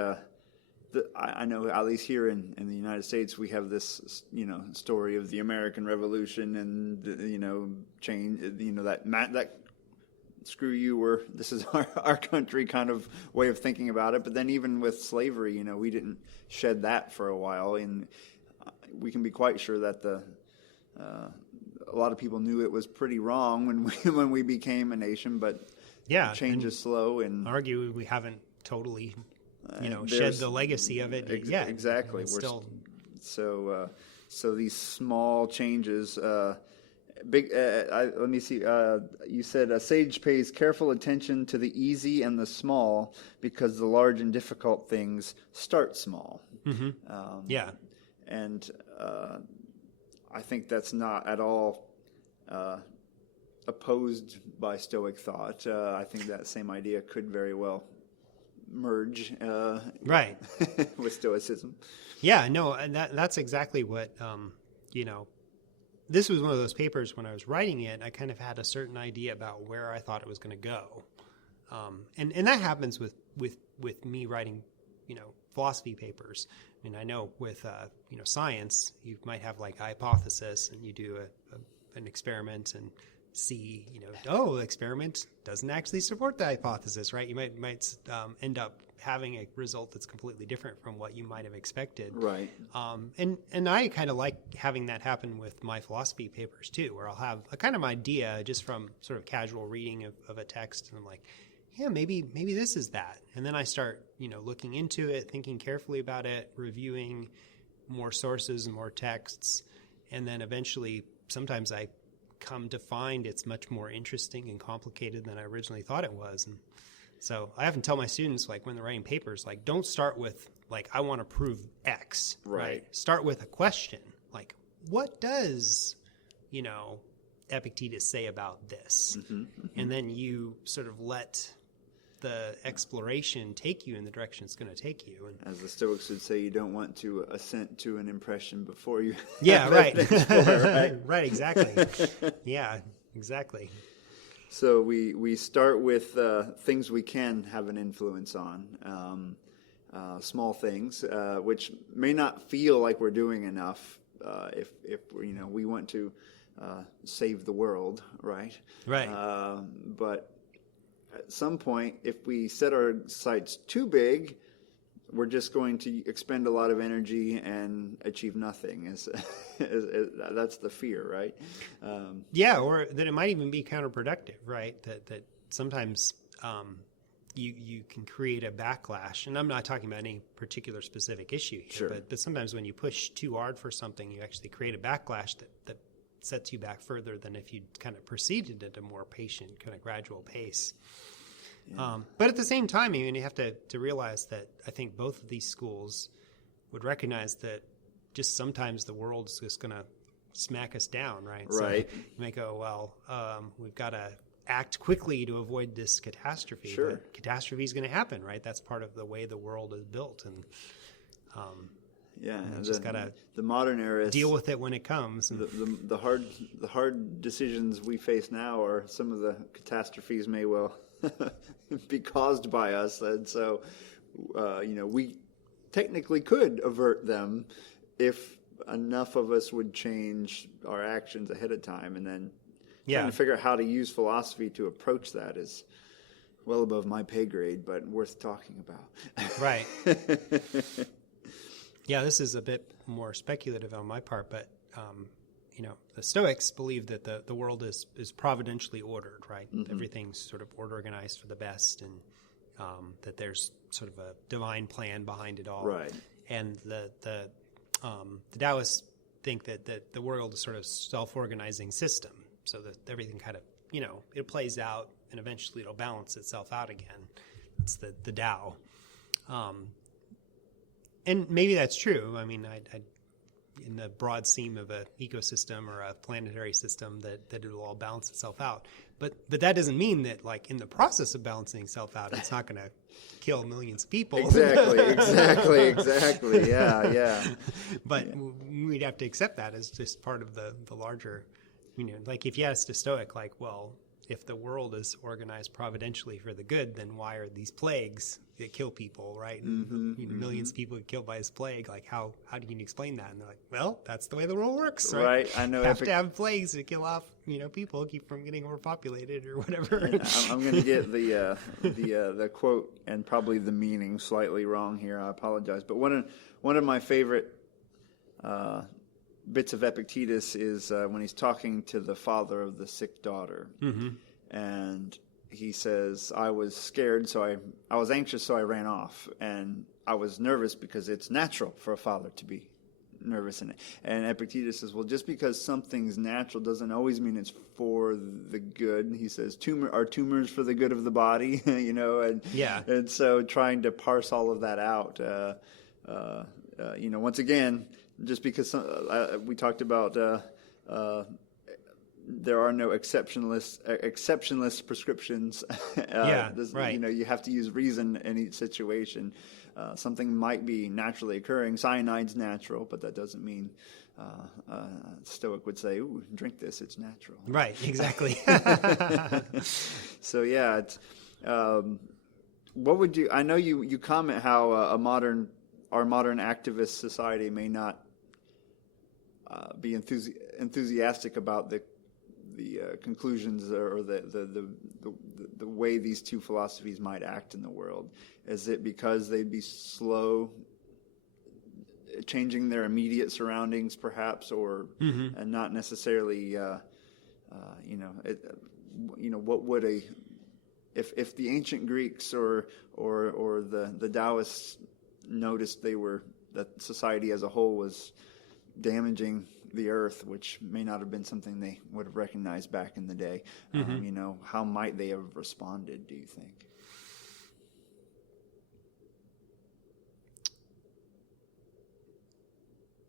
I know, at least here in the United States, we have this, story of the American Revolution and, change, that screw you, this is our country kind of way of thinking about it. But then even with slavery, we didn't shed that for a while, and we can be quite sure that a lot of people knew it was pretty wrong when we became a nation, but change is slow, and argue we haven't totally shed the legacy of it yet. Exactly. So these small changes. Let me see. You said a sage pays careful attention to the easy and the small, because the large and difficult things start small. Mm-hmm. And I think that's not at all opposed by Stoic thought. I think that same idea could very well merge with Stoicism. Yeah, no, and that's exactly what, this was one of those papers when I was writing it, I kind of had a certain idea about where I thought it was going to go. And that happens with me writing, philosophy papers. I mean, I know with, science, you might have like a hypothesis and you do an experiment and see, the experiment doesn't actually support the hypothesis, right? You might end up having a result that's completely different from what you might have expected. Right. And I kind of like having that happen with my philosophy papers too, where I'll have a kind of idea just from sort of casual reading of a text, and I'm like, yeah, maybe this is that. And then I start, looking into it, thinking carefully about it, reviewing more sources and more texts. And then eventually, sometimes I come to find it's much more interesting and complicated than I originally thought it was. And so I often tell my students, like when they're writing papers, like don't start with like, I want to prove X, right? Start with a question, like what does, Epictetus say about this? And then you sort of let the exploration take you in the direction it's going to take you. And as the Stoics would say, you don't want to assent to an impression before you. Yeah, right. Explore, right. Right, exactly. Yeah, exactly. So we start with things we can have an influence on, small things, which may not feel like we're doing enough if we want to save the world, right? Right. But at some point, if we set our sights too big, we're just going to expend a lot of energy and achieve nothing. That's the fear, right? Yeah, or that it might even be counterproductive, right? That sometimes you can create a backlash. And I'm not talking about any particular specific issue here, Sure. but sometimes when you push too hard for something, you actually create a backlash that sets you back further than if you kind of proceeded at a more patient, kind of gradual pace. Yeah. But at the same time, you have to realize that I think both of these schools would recognize that just sometimes the world's just going to smack us down, right? Right. So you may go, well, we've got to act quickly to avoid this catastrophe. Sure. But catastrophe is going to happen, right? That's part of the way the world is built. And just got to the modern era deal with it when it comes. The hard decisions we face now are some of the catastrophes may well be caused by us, and so we technically could avert them if enough of us would change our actions ahead of time, and then trying to figure out how to use philosophy to approach that is well above my pay grade, but worth talking about. Right. Yeah, this is a bit more speculative on my part, but the Stoics believe that the world is providentially ordered, right? Mm-hmm. Everything's sort of organized for the best, and that there's sort of a divine plan behind it all. Right. And the Taoists think that the world is sort of self-organizing system, so that everything kind of it plays out, and eventually it'll balance itself out again. It's the Tao. And maybe that's true. I mean, I in the broad scheme of an ecosystem or a planetary system, that it'll all balance itself out. But that doesn't mean that, like, in the process of balancing itself out, it's not going to kill millions of people. Exactly. Yeah. But we'd have to accept that as just part of the larger, like if you asked a Stoic, like, well, if the world is organized providentially for the good, then why are these plagues that kill people, right? And, millions of people get killed by this plague. Like, how do you explain that? And they're like, well, that's the way the world works, right? Right. I know. You have to have plagues to kill off, people, keep from getting overpopulated or whatever. I'm going to get the quote and probably the meaning slightly wrong here. I apologize. But one of my favorite bits of Epictetus is when he's talking to the father of the sick daughter. Mm-hmm. And he says, I was scared, so I was anxious, so I ran off. And I was nervous because it's natural for a father to be nervous in it. And Epictetus says, well, just because something's natural doesn't always mean it's for the good. He says, tumors for the good of the body, and so trying to parse all of that out, once again, just because we talked about there are no exceptionless prescriptions. Right. You have to use reason in each situation. Something might be naturally occurring. Cyanide's natural, but that doesn't mean Stoic would say, "Ooh, drink this; it's natural." Right. Exactly. So it's what would you? I know you comment how our modern activist society may not be enthusiastic about the conclusions or the way these two philosophies might act in the world. Is it because they'd be slow changing their immediate surroundings, perhaps, or and not necessarily, what would if the ancient Greeks or the Taoists noticed that society as a whole was damaging the earth, which may not have been something they would have recognized back in the day. How might they have responded, do you think?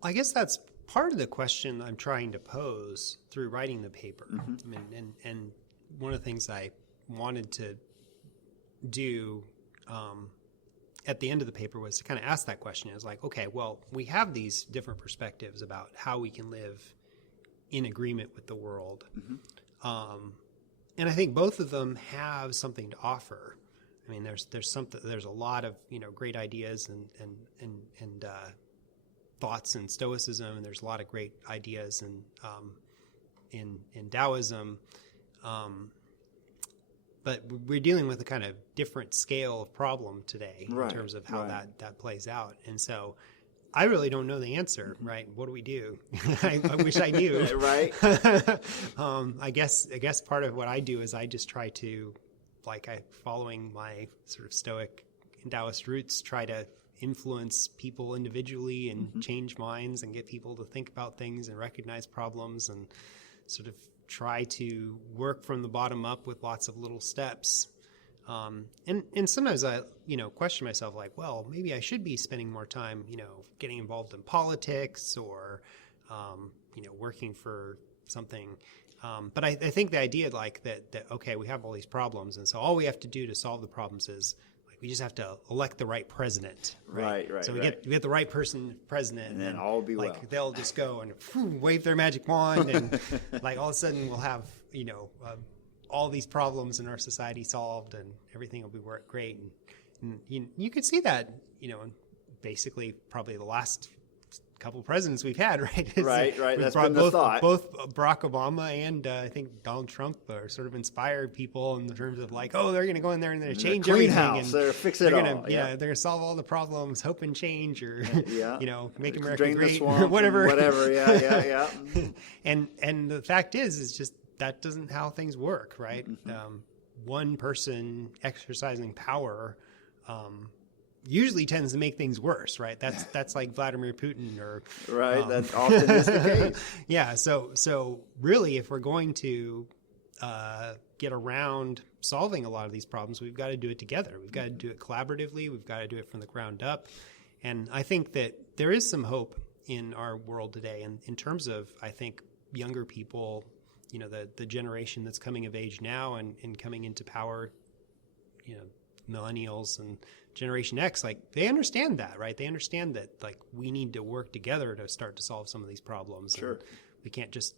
I guess that's part of the question I'm trying to pose through writing the paper. I mean, and one of the things I wanted to do at the end of the paper was to kind of ask that question. It's like, okay, well, we have these different perspectives about how we can live in agreement with the world. And I think both of them have something to offer. I mean, there's a lot of, great ideas and thoughts in Stoicism, and there's a lot of great ideas in Daoism. But we're dealing with a kind of different scale of problem today in terms of how that plays out. And so I really don't know the answer, right? What do we do? I wish I knew. Right. I guess part of what I do is I just try to, following my sort of Stoic and Taoist roots, try to influence people individually and change minds and get people to think about things and recognize problems and sort of try to work from the bottom up with lots of little steps. And sometimes I, question myself like, well, maybe I should be spending more time, getting involved in politics or, working for something. But I think the idea that, okay, we have all these problems. And so all we have to do to solve the problems is we just have to elect the right president. Right. So we get the right person president. And then all will be well. They'll just go and wave their magic wand and all of a sudden we'll have, all these problems in our society solved and everything will be great. And you could see that, basically probably the last couple presidents we've had, right? Right. That's been the thought. Both Barack Obama and I think Donald Trump are sort of inspired people in terms of they're going to go in there and they're going to change everything. House, they're fix it all. They're going to solve all the problems, hope and change, or make America drain great, the swamp, whatever. Yeah. And the fact is just that doesn't how things work, right? One person exercising power usually tends to make things worse, right? That's like Vladimir Putin or that often is the case. Yeah. So really, if we're going to get around solving a lot of these problems, we've got to do it together. We've got to do it collaboratively. We've got to do it from the ground up. And I think that there is some hope in our world today, and in terms of, I think, younger people, the generation that's coming of age now and coming into power, millennials and Generation X, they understand that, right? They understand that, we need to work together to start to solve some of these problems. Sure. And we can't just,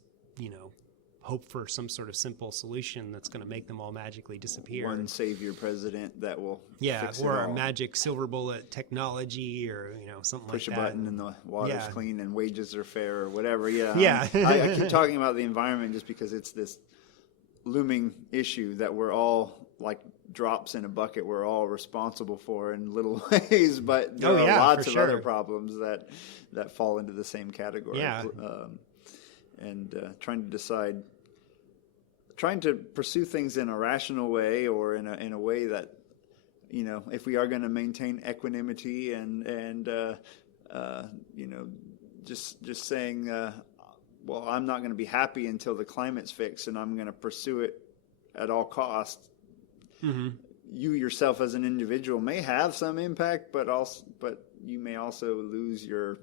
hope for some sort of simple solution that's going to make them all magically disappear. One savior president that will fix it or all. a magic silver bullet technology or, something Push like that. Push a button and the water's clean and wages are fair or whatever. Yeah. I keep talking about the environment just because it's this looming issue that we're all like drops in a bucket we're all responsible for in little ways, but there are lots of other problems that fall into the same category. Trying to pursue things in a rational way or in a way that, if we are going to maintain equanimity and just saying, well, I'm not going to be happy until the climate's fixed and I'm going to pursue it at all costs. You yourself as an individual may have some impact, but you may also lose your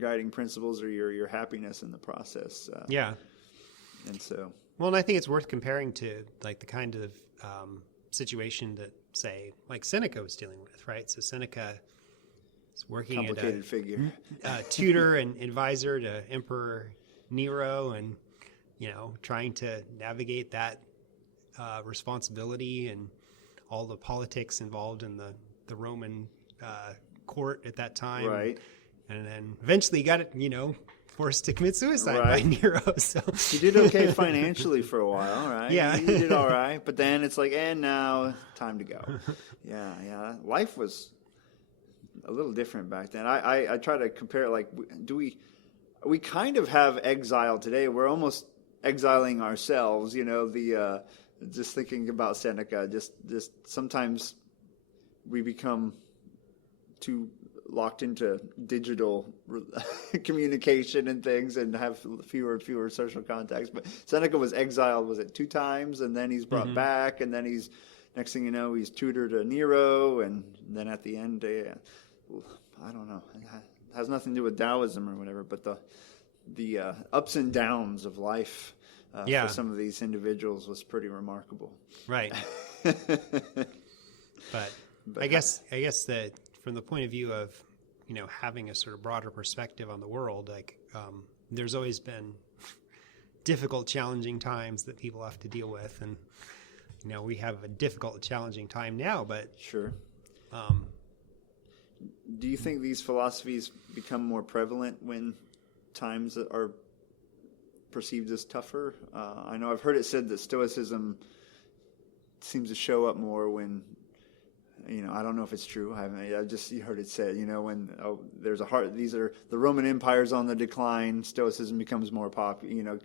guiding principles or your happiness in the process. And so, well, and I think it's worth comparing to the kind of situation that, say, Seneca was dealing with, right? So Seneca is working complicated figure, tutor and advisor to Emperor Nero, and trying to navigate that responsibility and all the politics involved in the Roman court at that time. Right. And then eventually he got it, forced to commit suicide by Right. Nero. So He did okay financially for a while, right? Yeah. He did all right. But then it's like, and now time to go. Yeah. Life was a little different back then. I try to compare it, like, we kind of have exile today. We're almost exiling ourselves, just thinking about Seneca, just sometimes we become too locked into digital communication and things and have fewer and fewer social contacts. But Seneca was exiled, was it 2 times? And then he's brought back, and then next thing you know, he's tutor to Nero, and then at the end, I don't know. It has nothing to do with Taoism or whatever, but the ups and downs of life for some of these individuals was pretty remarkable. right. But I guess that from the point of view of, having a sort of broader perspective on the world, like there's always been difficult, challenging times that people have to deal with. And, we have a difficult, challenging time now, but Sure. Do you think these philosophies become more prevalent when times are perceived as tougher? I know I've heard it said that Stoicism seems to show up more when, I don't know if it's true. I've just heard it said, when there's these are the Roman Empire's on the decline, Stoicism becomes more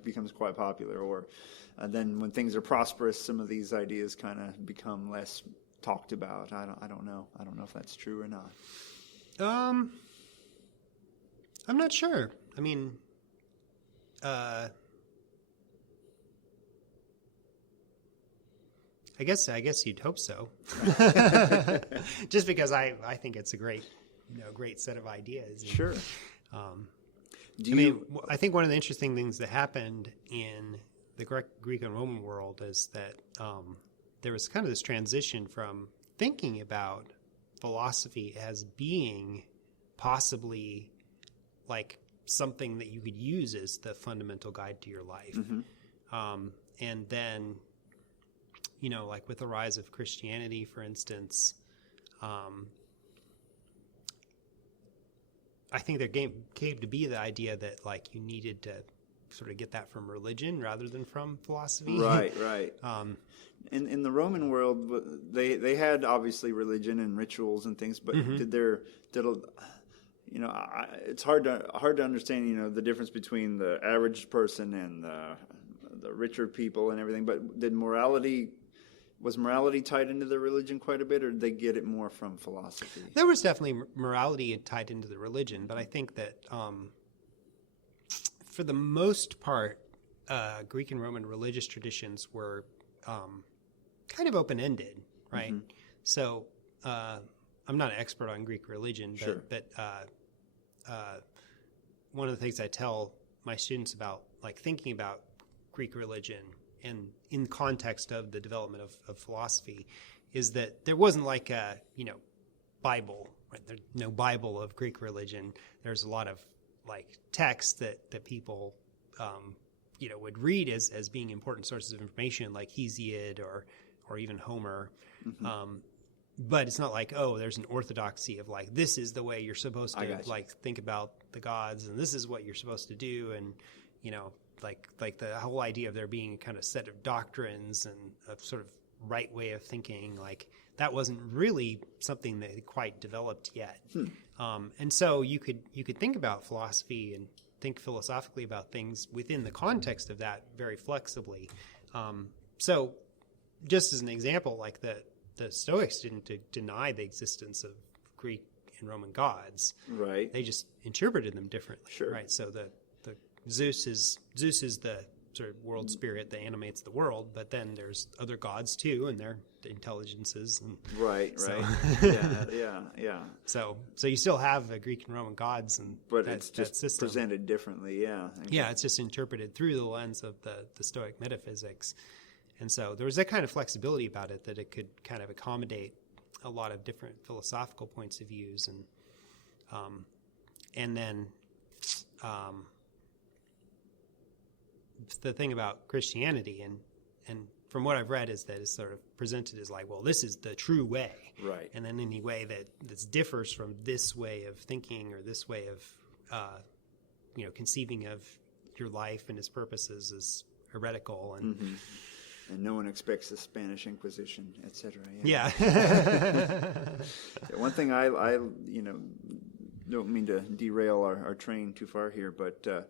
becomes quite popular. Or then when things are prosperous, some of these ideas kind of become less talked about. I don't know. I don't know if that's true or not. I'm not sure. I mean, I guess you'd hope so. Just because I think it's a great set of ideas. And, Sure. I think one of the interesting things that happened in the Greek and Roman world is that there was kind of this transition from thinking about philosophy as being possibly like something that you could use as the fundamental guide to your life. And then, like with the rise of Christianity, for instance, I think there came to be the idea that like you needed to sort of get that from religion rather than from philosophy. Right. In the Roman world, they had obviously religion and rituals and things, but it's hard to understand, the difference between the average person and the richer people and everything. But was morality tied into the religion quite a bit, or did they get it more from philosophy? There was definitely morality tied into the religion, but I think that for the most part, Greek and Roman religious traditions were kind of open-ended, right? So I'm not an expert on Greek religion, but, Sure. but one of the things I tell my students about, like thinking about Greek religion and in context of the development of philosophy, is that there wasn't like a Bible, right? There's no Bible of Greek religion. There's a lot of like texts that people would read as being important sources of information, like Hesiod or even Homer. But it's not like, there's an orthodoxy of like, this is the way you're supposed to like think about the gods, and this is what you're supposed to do, and like the whole idea of there being a kind of set of doctrines and a sort of right way of thinking, like that wasn't really something that had quite developed yet. And so you could think about philosophy and think philosophically about things within the context of that very flexibly. So just as an example, like the Stoics didn't deny the existence of Greek and Roman gods. Right. They just interpreted them differently. Sure. Right. So the Zeus is the sort of world spirit that animates the world, but then there's other gods too, and their intelligences. And Right. so, Yeah. So you still have the Greek and Roman gods, But it's just presented differently. Yeah. Yeah, it's just interpreted through the lens of the Stoic metaphysics. And so there was that kind of flexibility about it, that it could kind of accommodate a lot of different philosophical points of views. And then the thing about Christianity and from what I've read, is that it's sort of presented as like, well, this is the true way. Right. And then any way that differs from this way of thinking or this way of, conceiving of your life and its purposes is heretical. And And no one expects the Spanish Inquisition, etc. Yeah. One thing I don't mean to derail our train too far here, but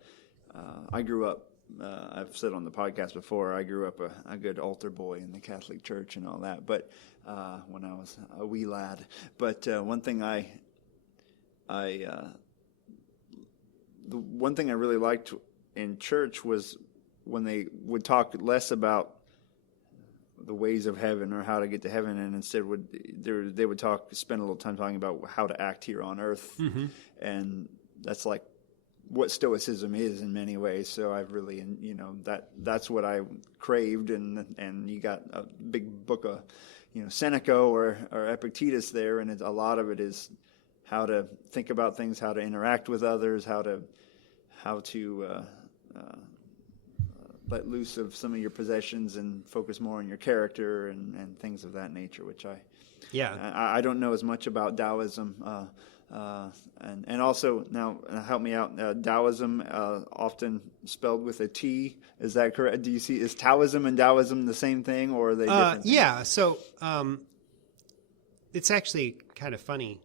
I grew up, I've said on the podcast before, I grew up a good altar boy in the Catholic Church and all that, but when I was a wee lad. But one thing the one thing I really liked in church was when they would talk less about the ways of heaven or how to get to heaven, and instead they would spend a little time talking about how to act here on earth, and that's like what Stoicism is in many ways. So I've really, that's what I craved, and you got a big book of, Seneca or Epictetus there, and a lot of it is how to think about things, how to interact with others, how to let loose of some of your possessions and focus more on your character and things of that nature, which I don't know as much about Daoism. And also, now help me out, Daoism often spelled with a T. Is that correct? Do you see, is Taoism and Daoism the same thing, or are they different things? Yeah, so it's actually kind of funny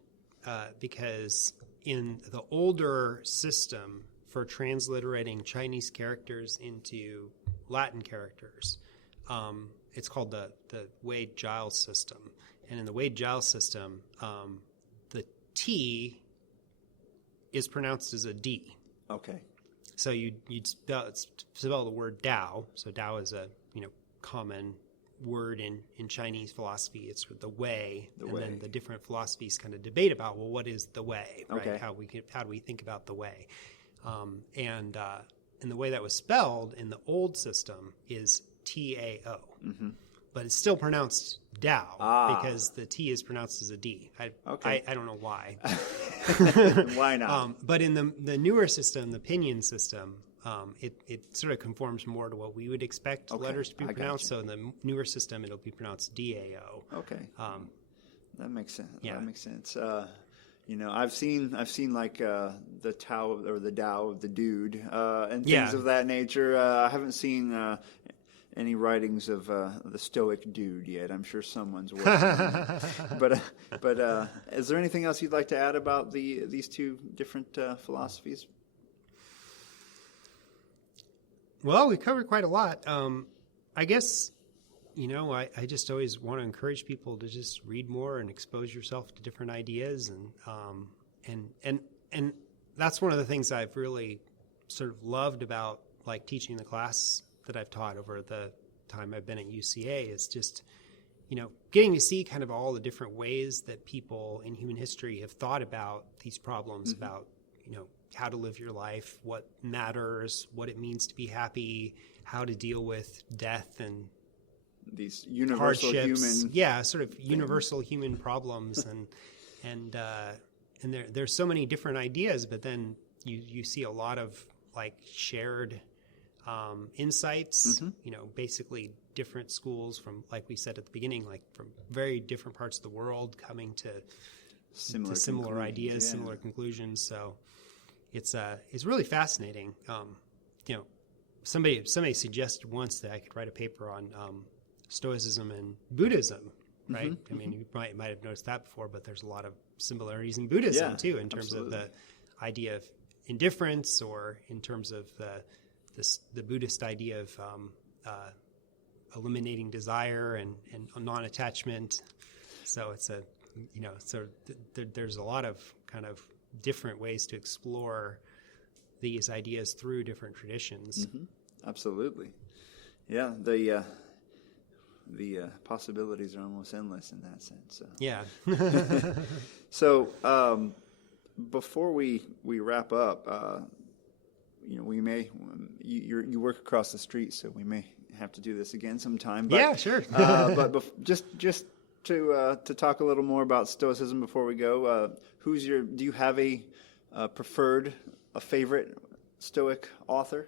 because in the older system for transliterating Chinese characters into Latin characters, it's called the Wade-Giles system. And in the Wade-Giles system, the T is pronounced as a D. Okay. So you'd spell the word Tao. So Tao is a common word in Chinese philosophy. It's the way, then the different philosophies kind of debate about, well, what is the way, right? Okay. How do we think about the way? And the way that was spelled in the old system is Tao, but it's still pronounced Tao because the T is pronounced as a D. I don't know why. Why not? But in the newer system, the Pinyin system, it sort of conforms more to what we would expect letters to be pronounced. So in the newer system, it'll be pronounced Dao. Okay. That makes sense. Yeah. That makes sense. I've seen like the Tao or the Tao of the dude and things of that nature. I haven't seen any writings of the Stoic dude yet. I'm sure someone's working on it. But is there anything else you'd like to add about these two different philosophies? Well, we covered quite a lot. I guess, I just always want to encourage people to just read more and expose yourself to different ideas, and that's one of the things I've really sort of loved about like teaching the class that I've taught over the time I've been at UCA is just, getting to see kind of all the different ways that people in human history have thought about these problems about, how to live your life, what matters, what it means to be happy, how to deal with death and these universal hardships. human Sort of universal human problems, and there's so many different ideas, but then you see a lot of like shared insights. Basically different schools from, like we said at the beginning, like from very different parts of the world coming to similar ideas, similar conclusions. So it's really fascinating. Somebody suggested once that I could write a paper on Stoicism and Buddhism, right? I mean, you might have noticed that before, but there's a lot of similarities in Buddhism too, in terms of the idea of indifference, or in terms of the Buddhist idea of eliminating desire and non-attachment. So it's there's a lot of kind of different ways to explore these ideas through different traditions. Absolutely. Yeah, the possibilities are almost endless in that sense. So. Yeah. So before we wrap up, we may you work across the street, so we may have to do this again sometime. But, yeah, sure. But just to talk a little more about Stoicism before we go, do you have a favorite Stoic author?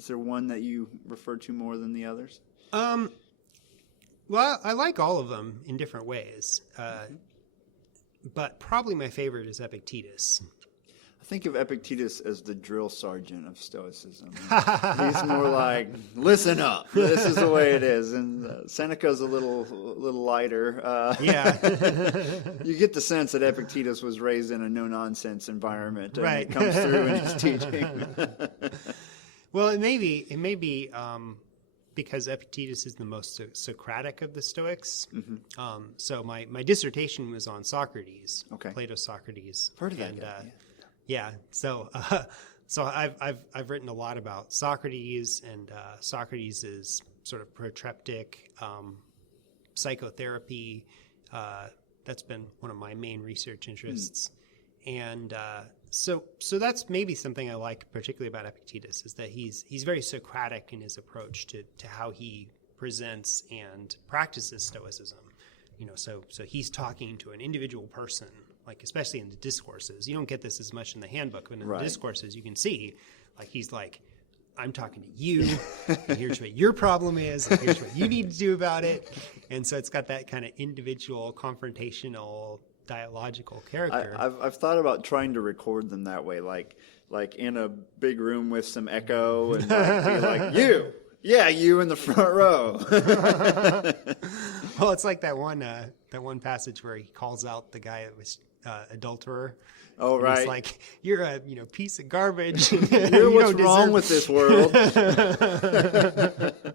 Is there one that you refer to more than the others? Well, I like all of them in different ways, but probably my favorite is Epictetus. I think of Epictetus as the drill sergeant of Stoicism. He's more like, listen up, this is the way it is. And Seneca's a little lighter. Yeah. You get the sense that Epictetus was raised in a no-nonsense environment, and Right. it comes through in his teaching. Well, it may be because Epictetus is the most Socratic of the Stoics. Mm-hmm. So my dissertation was on Socrates, Okay. Plato's Socrates. Heard of that And, guy, yeah. So I've written a lot about Socrates, and Socrates is sort of protreptic psychotherapy. That's been one of my main research interests. And so that's maybe something I like particularly about Epictetus, is that he's very Socratic in his approach to how he presents and practices Stoicism. So he's talking to an individual person, like especially in the discourses. You don't get this as much in the handbook, but in the discourses you can see, like he's like, I'm talking to you, and here's what your problem is, and here's what you need to do about it. And so it's got that kind of individual, confrontational, dialogical character. I've thought about trying to record them that way, like in a big room with some echo, and be like, you in the front row. Well, it's like that one passage where he calls out the guy that was adulterer. Oh, And right. He's like, you're a piece of garbage. You're what's wrong with this world.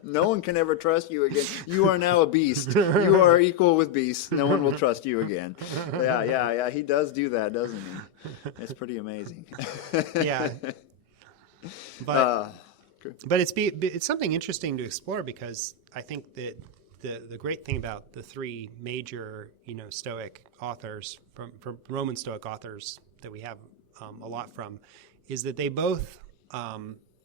No one can ever trust you again. You are now a beast. You are equal with beasts. No one will trust you again. Yeah. He does do that, doesn't he? It's pretty amazing. Yeah. But it's something interesting to explore, because I think that the great thing about the three major Stoic authors from Roman Stoic authors that we have a lot from is that they both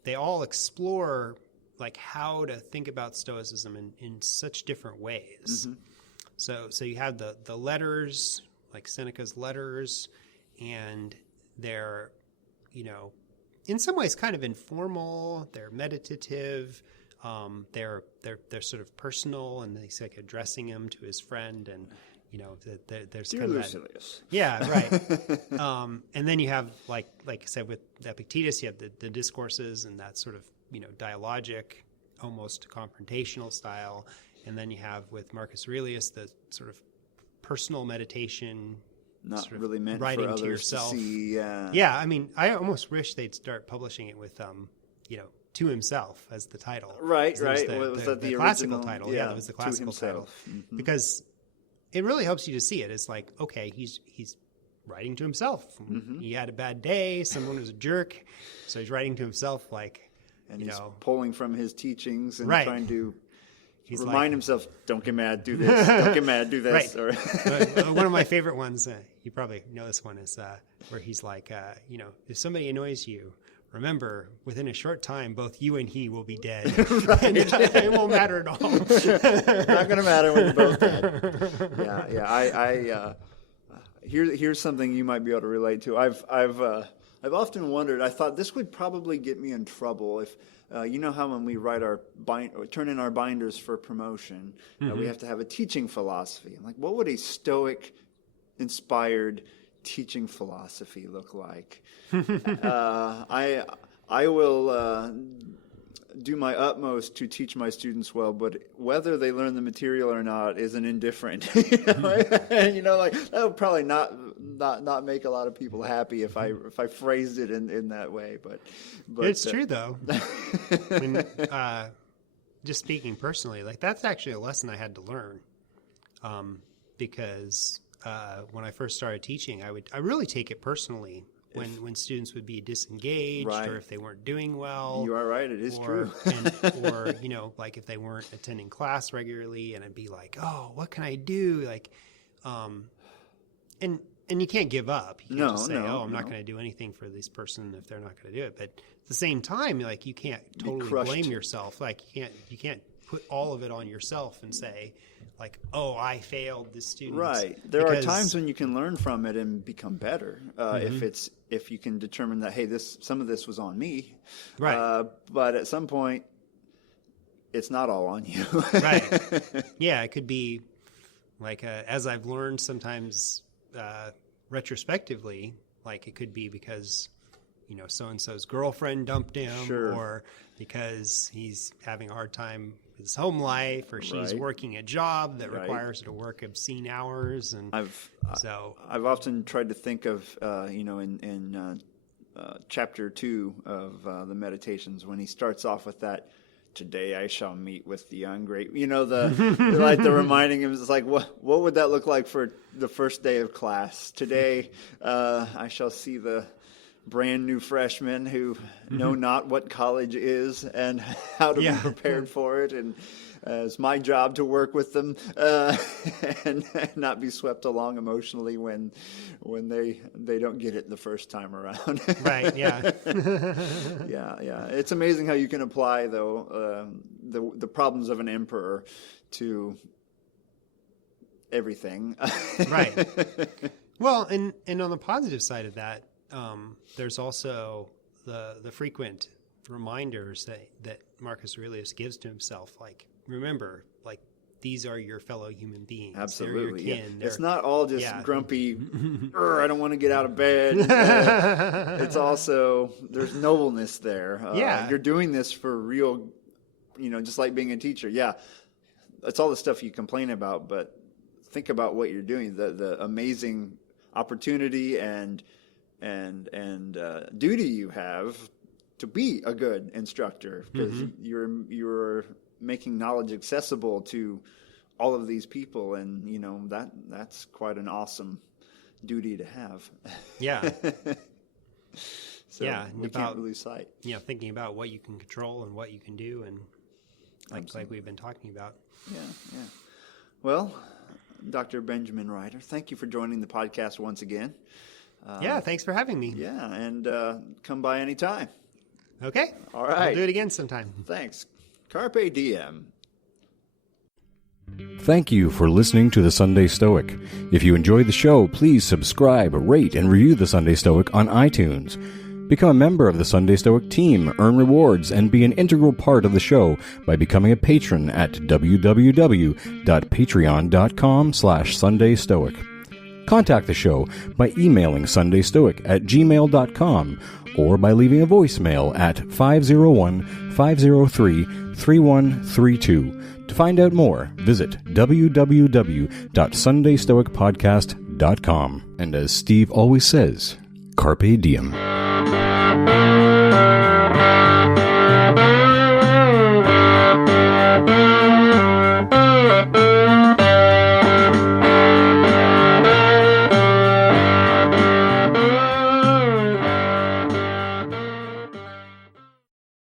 they all explore like how to think about Stoicism in such different ways. Mm-hmm. So you have the letters, like Seneca's letters, and they're in some ways kind of informal, they're meditative, they're sort of personal, and he's like addressing him to his friend, and there's Dear kind of Lucilius. right. And then you have like I said with Epictetus, you have the discourses and that sort of dialogic, almost confrontational style, and then you have with Marcus Aurelius the sort of personal meditation. Not sort of really meant writing for others to yourself. to see. Yeah, I mean, I almost wish they'd start publishing it with, to himself as the title. Right. Was Was that the classical original? title? Yeah, that was the classical title. Mm-hmm. Because it really helps you to see it. It's like, okay, he's writing to himself. Mm-hmm. He had a bad day. Someone was a jerk, so he's writing to himself, like, And he's pulling from his teachings and Right. trying to He's remind like, himself, don't get mad, do this. Don't get mad, do this. Right. One of my favorite ones, you probably know this one, is where he's like, if somebody annoys you, remember, within a short time, both you and he will be dead. And it won't matter at all. Not going to matter when you're both dead. Yeah. Here's something you might be able to relate to. I've often wondered. I thought this would probably get me in trouble if you know how when we write turn in our binders for promotion, we have to have a teaching philosophy. I'm like, what would a Stoic inspired teaching philosophy look like? I will do my utmost to teach my students well, but whether they learn the material or not is an indifferent. That would probably not make a lot of people happy if I phrased it in that way. But it's true though. When, just speaking personally, like that's actually a lesson I had to learn, because when I first started teaching, I really take it personally when students would be disengaged, Right. or if they weren't doing well. You are right. It is true. Or like if they weren't attending class regularly, and I'd be like, oh, what can I do? Like, and you can't give up. You can't just say, I'm not going to do anything for this person if they're not going to do it. But at the same time, like you can't totally blame yourself. Like you can't put all of it on yourself and say, like, oh, I failed this student. Right. There are times when you can learn from it and become better. If you can determine that, hey, some of this was on me. Right. But at some point, it's not all on you. Right. Yeah, it could be like, as I've learned sometimes retrospectively, like it could be because, so-and-so's girlfriend dumped him, Sure. or because he's having a hard time with his home life, or she's Right. working a job that Right. requires her to work obscene hours. And I've often tried to think of, in chapter 2 of the Meditations, when he starts off with that, today I shall meet with the ungrateful. The reminding him is like, what would that look like for the first day of class? Today, I shall see the brand new freshmen who know not what college is and how to be prepared for it. And it's my job to work with them and not be swept along emotionally when they don't get it the first time around. Right. Yeah. Yeah. It's amazing how you can apply the problems of an emperor to everything. Right. Well, and on the positive side of that, there's also the frequent reminders that Marcus Aurelius gives to himself, like, remember, like, these are your fellow human beings. Absolutely. They're your kin. It's not all just grumpy, I don't want to get out of bed. It's also, there's nobleness there. You're doing this for real, just like being a teacher. Yeah, that's all the stuff you complain about, but think about what you're doing, the amazing opportunity and duty you have to be a good instructor, because you're making knowledge accessible to all of these people, and that's quite an awesome duty to have. Yeah. So we can't lose sight. Thinking about what you can control and what you can do, and like we've been talking about. Yeah. Well, Dr. Benjamin Ryder, thank you for joining the podcast once again. Thanks for having me. Yeah, and come by anytime. Okay. All right. I'll do it again sometime. Thanks. Carpe diem. Thank you for listening to The Sunday Stoic. If you enjoyed the show, please subscribe, rate, and review The Sunday Stoic on iTunes. Become a member of the Sunday Stoic team, earn rewards, and be an integral part of the show by becoming a patron at www.patreon.com/SundayStoic. Contact the show by emailing sundaystoic@gmail.com or by leaving a voicemail at 501-503-3132. To find out more, visit www.sundaystoicpodcast.com. And as Steve always says, Carpe Diem.